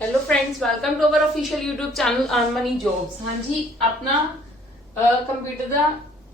Hello friends, welcome to our official YouTube channel earn money jobs. हाँ जी, अपना computer का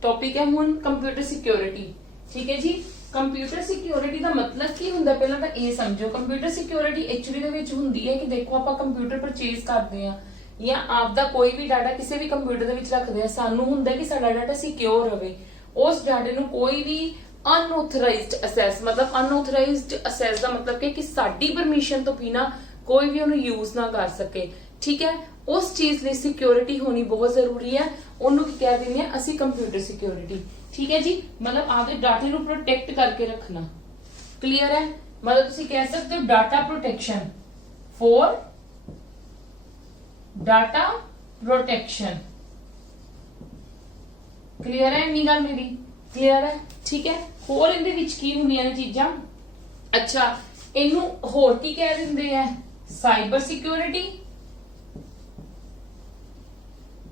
टॉपिक है हुण कंप्यूटर सिक्योरिटी। ठीक है जी। कंप्यूटर सिक्योरिटी का मतलब की हुंदा, पहला तो ये समझो। कंप्यूटर सिक्योरिटी एक्चुअली दे विच हुंदी है कि देखो आप कंप्यूटर परचेज करते हैं या आपका कोई भी डाटा किसी भी कंप्यूटर दे विच रखते हैं, सानू हुंदा है कि साडा डाटा सिक्योर रहे। उस डाटे नू कोई भी अनऑथराइज्ड असेस, मतलब अनऑथराइज्ड असेस का मतलब कि साडी परमिशन तो बिना कोई भी उन्हें यूज ना कर सके। ठीक है, उस चीज लिए सिक्योरिटी होनी बहुत जरूरी है। उन्होंने कह देंगे असी कंप्यूटर सिक्योरिटी। ठीक है जी, मतलब आपके डाटे को प्रोटेक्ट करके रखना। क्लियर है? मतलब तुम कह सकते हो data protection for data protection. Clear है? इन्नी गल मेरी क्लियर है? ठीक है। होर इहदे विच की हुंदियां ने चीजां। अच्छा, इनू होर की कह दिंदे हैं? Cyber security.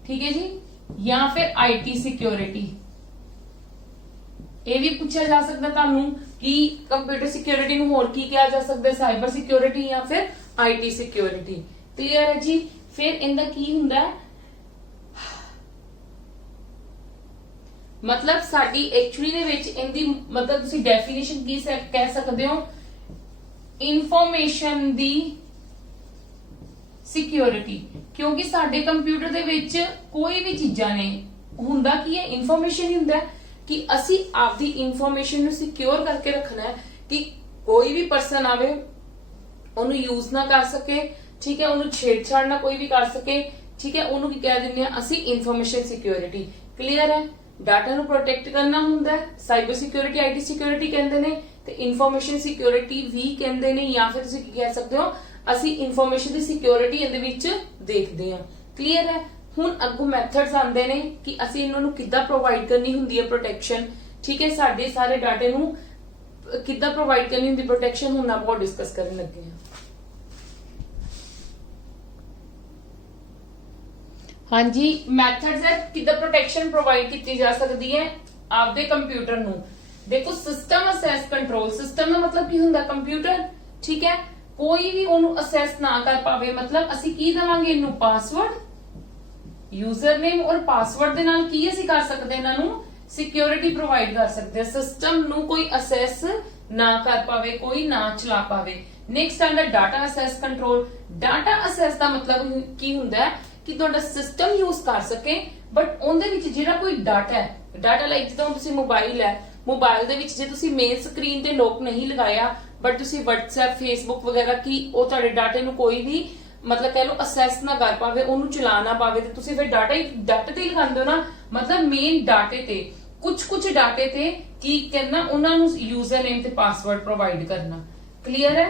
ठीक है जी, या फिर आईटी सिक्योरिटी। ये भी पूछा जा सकता तानू कि कंप्यूटर सिक्योरिटी नू होर की कहा जा सकता है? साइबर सिक्योरिटी या फिर आईटी सिक्योरिटी। क्लियर है जी। फिर इनका की हुंदा है, मतलब साडी एक्चुअली दे विच इनदी मतलब तुसी डेफिनेशन की कह सकते हो? इंफॉर्मेशन दी सिक्योरिटी। क्योंकि साडे कंप्यूटर दे विच कोई भी चीजां ने हुंदा की है, इंफॉर्मेशन ही हुंदा है कि असी आपदी इंफॉर्मेशन नू सिक्योर करके रखना है कि कोई भी पर्सन आवे ओनू यूज ना कर सके। ठीक है, ओनू छेड़छाड़ ना कोई भी कर सके। ठीक है, ओनू की कह दिंदे हैं असी इंफॉर्मेशन सिक्योरिटी। क्लियर है? डाटा नू प्रोटेक्ट करना हुंदा है, साइबर सिक्योरिटी आईटी सिक्योरिटी कहंदे ने, ते इंफॉर्मेशन सिक्योरिटी भी कहंदे ने, या फिर तुसी की कह सकते हो असी इंफॉर्मेशन दी सिक्योरिटी इहदे विच देखदे हां। क्लियर है? हुण अगों मैथड्स आंदे ने कि असी इन्हां नू किद्दां प्रोवाइड करनी हुंदी है प्रोटेक्शन। ठीक है, साडे सारे डाटे नू किद्दां प्रोवाइड करनी हुंदी प्रोटेक्शन, हुण आपां डिस्कस करन लगे हां। हाँ जी, मैथड्स है किद्दां प्रोटेक्शन प्रोवाइड की जा सकती है आपदे कंप्यूटर नू। देखो, सिस्टम असेस कंट्रोल। सिस्टम का मतलब की हुंदा? कंप्यूटर। ठीक है, कोई भी ओनू असेस ना कर पावे, मतलब असी की देवांगे इनू? पासवर्ड, यूजर नेम और पासवर्ड दे नाल की असी कर सकते इन्हां नू सिक्योरिटी प्रोवाइड कर सकते हैं। सिस्टम नू कोई असेस ना कर पावे, कोई ना चला पावे। नेक्स्ट आंदा data assess control. Data assess का मतलब की हुंदा है कि तुहाडा सिस्टम यूज कर सके, बट उहदे विच जिहड़ा कोई डाटा है, डाटा लाइक जिद्दां तुसी मोबाइल है, मोबाइल दे विच जे तुसी मेन स्क्रीन ते लॉक नहीं लगाया, बट तुसी WhatsApp फेसबुक वगैरह की ਉਹ ਤੁਹਾਡੇ डाटे ਨੂੰ कोई भी मतलब कह लो असेस ना कर पावे, ਉਹਨੂੰ चला ना पावे, ਤੇ ਤੁਸੀਂ ਫਿਰ डाटे ਤੇ ਲਗਾਉਂਦੇ ਹੋ ਨਾ। मतलब मेन डाटे ਤੇ कुछ डाटे ते की करना, ਉਹਨਾਂ ਨੂੰ यूजर नेम ते पासवर्ड प्रोवाइड करना। क्लियर है?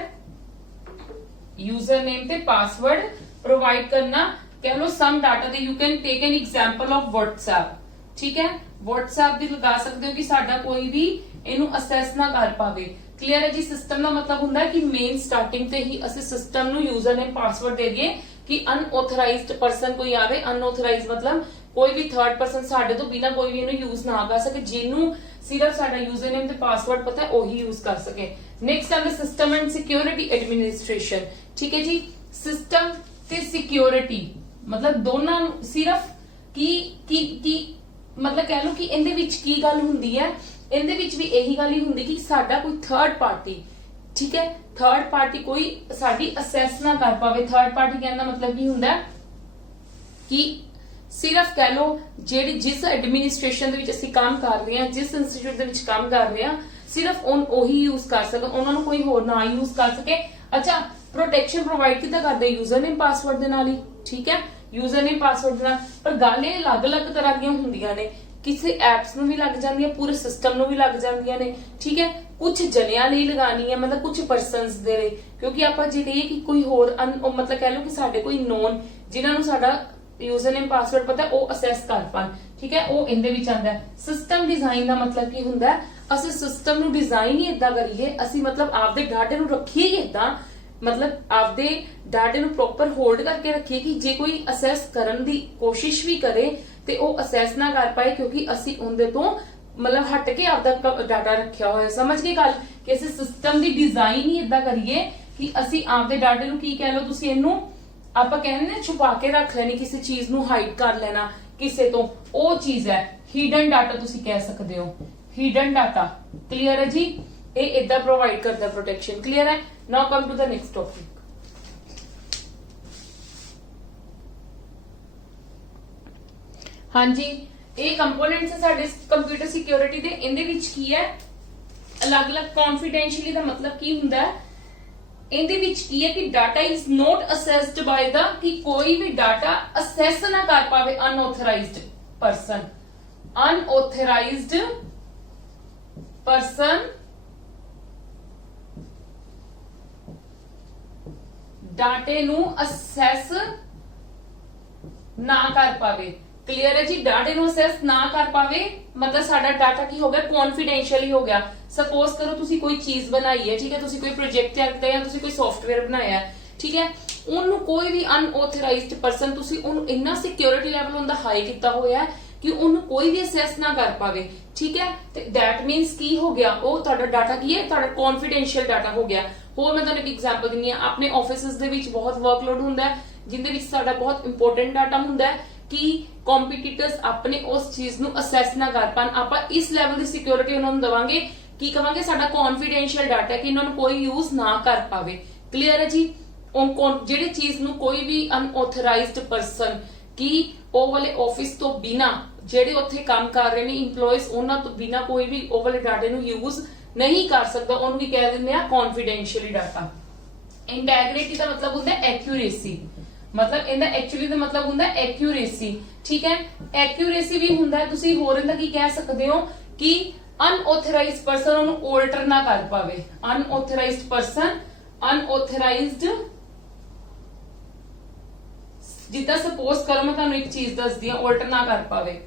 यूजर नेम ते पासवर्ड प्रोवाइड करना। कह लो सम डाटा ते you can take an example of WhatsApp। ठीक है, WhatsApp भी लगा सकते हो कि साडा कोई भी इनू असेस ना कर पावे। क्लियर है जी। सिस्टम का मतलब हुंदा है कि मेन स्टार्टिंग ते ही असि सिस्टम नू यूजर नेम पासवर्ड दे दिए कि अनऑथराइज्ड पर्सन कोई आवे। अनऑथराइज्ड मतलब कोई भी थर्ड पर्सन साडे तो बिना कोई भी इनू यूज ना कर सके, जिन्नू सिर्फ साडा यूजर नेम ते पासवर्ड पता है ओही यूज कर सके। नेक्स्ट आंदा सिस्टम एंड सिक्योरिटी एडमिनिस्ट्रेशन। ठीक है जी, सिस्टम ते सिक्योरिटी मतलब दोनों सिर्फ की मतलब कह लो कि इहदे विच की गल हुंदी है? इहदे विच भी यही गल ही हुंदी कि साडा कोई थर्ड पार्टी, ठीक है, थर्ड पार्टी कोई साडी असेस ना कर पावे। थर्ड पार्टी कहने का मतलब की हुंदा कि सिर्फ कह लो जेडी जिस एडमिनिस्ट्रेशन दे विच असीं काम कर रहे हैं, जिस इंस्टीट्यूट दे विच काम कर रहे हैं, सिर्फ ओही यूज कर सके, उन्हां नूं कोई होर ना यूज कर सके। अच्छा, प्रोटेक्शन प्रोवाइड किद्दां करदे? यूजर नेम पासवर्ड दे नाल ही। ठीक है, यूजर नेम पासवर्ड दे नाल। पर गल ये अलग अलग तरह दी हुंदियां ने, किसी एप्स नूं भी लग जांदी है, पूरे सिस्टम नूं भी लग जांदियां ने। ठीक है, कुछ जनियां लई लगानी है, मतलब कुछ पर्सनस दे लई, क्योंकि आपां जे कहिए कि कोई होर मतलब कह लो कि साडे कोई नोन जिन्हां नूं साडा यूजर नेम पासवर्ड पता है वो असेस कर पान। ठीक है, वो इहदे विच आंदा है। सिस्टम डिजाइन का मतलब की हुंदा है? असीं सिस्टम नूं डिजाइन ही इदां करिए, असीं मतलब आपदे डाटे नूं रखीए ही इदां, मतलब आपदे डाटे नूं प्रॉपर होल्ड करके रखिए कि जे कोई असेस करन दी कोशिश भी करे ते वो असेस ना कर पाए, क्योंकि असीं उहदे तो मतलब हट के आपदा डाटा रखिया होया। समझ गए गल कि असीं सिस्टम दी डिजाइन ही इदां करिए कि ਕਿ ਅਸੀਂ ਆਪਦੇ ਡਾਟੇ ਨੂੰ ਕੀ ਕਹਿ ਲਓ ਤੁਸੀਂ ਇਹਨੂੰ ਆਪਾਂ ਕਹਿੰਦੇ ਨੇ ਛੁਪਾ ਕੇ ਰੱਖ ਲੈਣੀ, ਕਿਸੇ ਚੀਜ਼ ਨੂੰ ਹਾਈਡ ਕਰ ਲੈਣਾ ਕਿਸੇ ਤੋਂ, ਉਹ ਚੀਜ਼ ਹੈ ਹਿਡਨ ਡਾਟਾ ਤੁਸੀਂ ਕਹਿ ਸਕਦੇ ਹੋ, ਹਿਡਨ ਡਾਟਾ। ਕਲੀਅਰ ਹੈ ਜੀ? ਇਹ ਇਦਾਂ ਪ੍ਰੋਵਾਈਡ ਕਰਦਾ ਪ੍ਰੋਟੈਕਸ਼ਨ। ਕਲੀਅਰ ਹੈ? Now come to the next topic. ਹਾਂਜੀ, ਇਹ ਕੰਪੋਨੈਂਟਸ ਹੈ ਸਾਡੇ ਕੰਪਿਊਟਰ ਸਿਕਿਉਰਿਟੀ ਦੇ। ਇਹਦੇ ਵਿੱਚ ਕੀ ਹੈ, ਅਲੱਗ-ਅਲੱਗ ਕੌਨਫੀਡੈਂਸ਼ੀਅਲੀ ਦਾ ਮਤਲਬ ਕੀ ਹੁੰਦਾ ਹੈ, ਇਹਦੇ ਵਿੱਚ ਕੀ ਹੈ ਕਿ ਡਾਟਾ ਇਜ਼ ਨੋਟ ਅਸੈਸਡ ਬਾਈ ਦਾ, ਕਿ ਕੋਈ ਵੀ ਡਾਟਾ ਅਸੈਸ ਨਾ ਕਰ ਪਾਵੇ ਅਨਆਥੋਰਾਈਜ਼ਡ ਪਰਸਨ। ਅਨਆਥੋਰਾਈਜ਼ਡ ਪਰਸਨ ਡਾਟੇ ਨੂੰ ਅਸੈਸ ਨਾ ਕਰ ਪਾਵੇ। ਕਲੀਅਰ ਹੈ ਜੀ? ਡਾਟੇ ਨੂੰ ਅਸੈਸ ਨਾ ਕਰ ਪਾਵੇ ਮਤਲਬ ਸਾਡਾ ਡਾਟਾ ਕੀ ਹੋ ਗਿਆ, ਕੌਨਫੀਡੈਂਸ਼ੀਅਲ ਹੀ ਹੋ ਗਿਆ। ਸਪੋਜ਼ ਕਰੋ ਤੁਸੀਂ ਕੋਈ ਚੀਜ਼ ਬਣਾਈ ਹੈ, ਠੀਕ ਹੈ, ਤੁਸੀਂ ਕੋਈ ਪ੍ਰੋਜੈਕਟ ਤਿਆਰ ਕੀਤਾ ਜਾਂ ਤੁਸੀਂ ਕੋਈ ਸੌਫਟਵੇਅਰ ਬਣਾਇਆ ਹੈ, ਠੀਕ ਹੈ, ਉਹਨੂੰ ਕੋਈ ਵੀ ਅਨਆਥੋਰਾਈਜ਼ਡ ਪਰਸਨ ਤੁਸੀਂ ਉਹਨੂੰ ਇੰਨਾ ਸਿਕਿਉਰਿਟੀ ਲੈਵਲ ਉਹਦਾ ਹਾਈ ਕੀਤਾ ਹੋਇਆ ਹੈ ਕਿ ਉਹਨੂੰ ਕੋਈ ਵੀ ਅਸੈਸ ਨਾ ਕਰ ਪਾਵੇ, ਠੀਕ ਹੈ। ਤੇ ਦੈਟ ਮੀਨਸ ਕੀ ਹੋ ਗਿਆ, ਉਹ ਤੁਹਾਡਾ ਡਾਟਾ ਕੀ ਹੈ, ਤੁਹਾਡਾ ਕੌਨਫੀਡੈਂਸ਼ੀਅਲ ਡਾਟਾ ਹੋ ਗਿਆ। ਹੋਰ ਮੈਂ ਤੁਹਾਨੂੰ ਇੱਕ ਐਗਜ਼ਾਮਪਲ ਦਿੰਨੀ ਆ, ਆਪਣੇ ਆਫਿਸਿਸ ਦੇ ਵਿੱਚ ਬਹੁਤ ਵਰਕਲੋਡ ਹੁੰਦਾ ਹੈ ਜਿੰਦੇ ਵਿੱਚ ਸਾਡਾ ਬਹੁਤ ਇੰਪੋਰਟੈਂਟ ਡਾਟਾ ਹੁੰਦਾ ਹੈ ਕਿ ਕੰਪੀਟੀਟਰਸ ਆਪਣੇ ਉਸ ਚੀਜ਼ ਨੂੰ ਅਸੈਸ ਨਾ ਕਰ ਪਾਣ। ਆਪਾਂ ਇਸ ਲੈਵਲ ਦੀ ਸਿਕਿਉਰਿਟੀ ਉਹਨਾਂ ਨੂੰ ਦਵਾਂਗੇ, ਕੀ ਕਵਾਂਗੇ, ਸਾਡਾ ਕੌਨਫੀਡੈਂਸ਼ੀਅਲ ਡਾਟਾ ਹੈ ਕਿ ਇਹਨਾਂ ਨੂੰ ਕੋਈ ਯੂਜ਼ ਨਾ ਕਰ ਪਾਵੇ। ਕਲੀਅਰ ਹੈ ਜੀ? ਜਿਹੜੇ ਚੀਜ਼ ਨੂੰ ਕੋਈ ਵੀ ਅਨਆਥੋਰਾਈਜ਼ਡ ਪਰਸਨ ਕਿ ਉਹ ਵਾਲੇ ਆਫਿਸ ਤੋਂ ਬਿਨਾ, ਜਿਹੜੇ ਉੱਥੇ ਕੰਮ ਕਰ ਰਹੇ ਨੇ EMPLOYEES, ਉਹਨਾਂ ਤੋਂ ਬਿਨਾ ਕੋਈ ਵੀ ਉਹ ਵਾਲੇ ਡਾਟੇ ਨੂੰ ਯੂਜ਼ ਨਹੀਂ ਕਰ ਸਕਦਾ, ਉਹਨੂੰ ਵੀ ਕਹਿ ਦਿੰਦੇ ਆ ਕੌਨਫੀਡੈਂਸ਼ੀਅਲੀ ਡਾਟਾ। ਇੰਟੈਗ੍ਰਿਟੀ ਦਾ ਮਤਲਬ ਹੁੰਦਾ ਐਕਿਊਰੇਸੀ, ਮਤਲਬ ਇਹਦਾ ਐਕਚੁਅਲੀ ਦਾ ਮਤਲਬ ਹੁੰਦਾ ਐਕਿਊਰੇਸੀ, ਠੀਕ ਹੈ। ਐਕਿਊਰੇਸੀ ਵੀ ਹੁੰਦਾ, ਤੁਸੀਂ ਹੋਰ ਇਹਦਾ ਕੀ ਕਹਿ ਸਕਦੇ ਹੋ ਕਿ ਅਨਆਥੋਰਾਈਜ਼ਡ ਪਰਸਨ ਉਹਨੂੰ ਆਲਟਰ ਨਾ ਕਰ ਪਾਵੇ। ਅਨਆਥੋਰਾਈਜ਼ਡ ਪਰਸਨ, ਅਨਆਥੋਰਾਈਜ਼ਡ, ਜਿੱਦਾਂ ਸਪੋਜ਼ ਕਰੋ ਮੈਂ ਤੁਹਾਨੂੰ ਇੱਕ ਚੀਜ਼ ਦੱਸਦੀ ਹਾਂ, ਆਲਟਰ ਨਾ ਕਰ ਪਾਵੇ।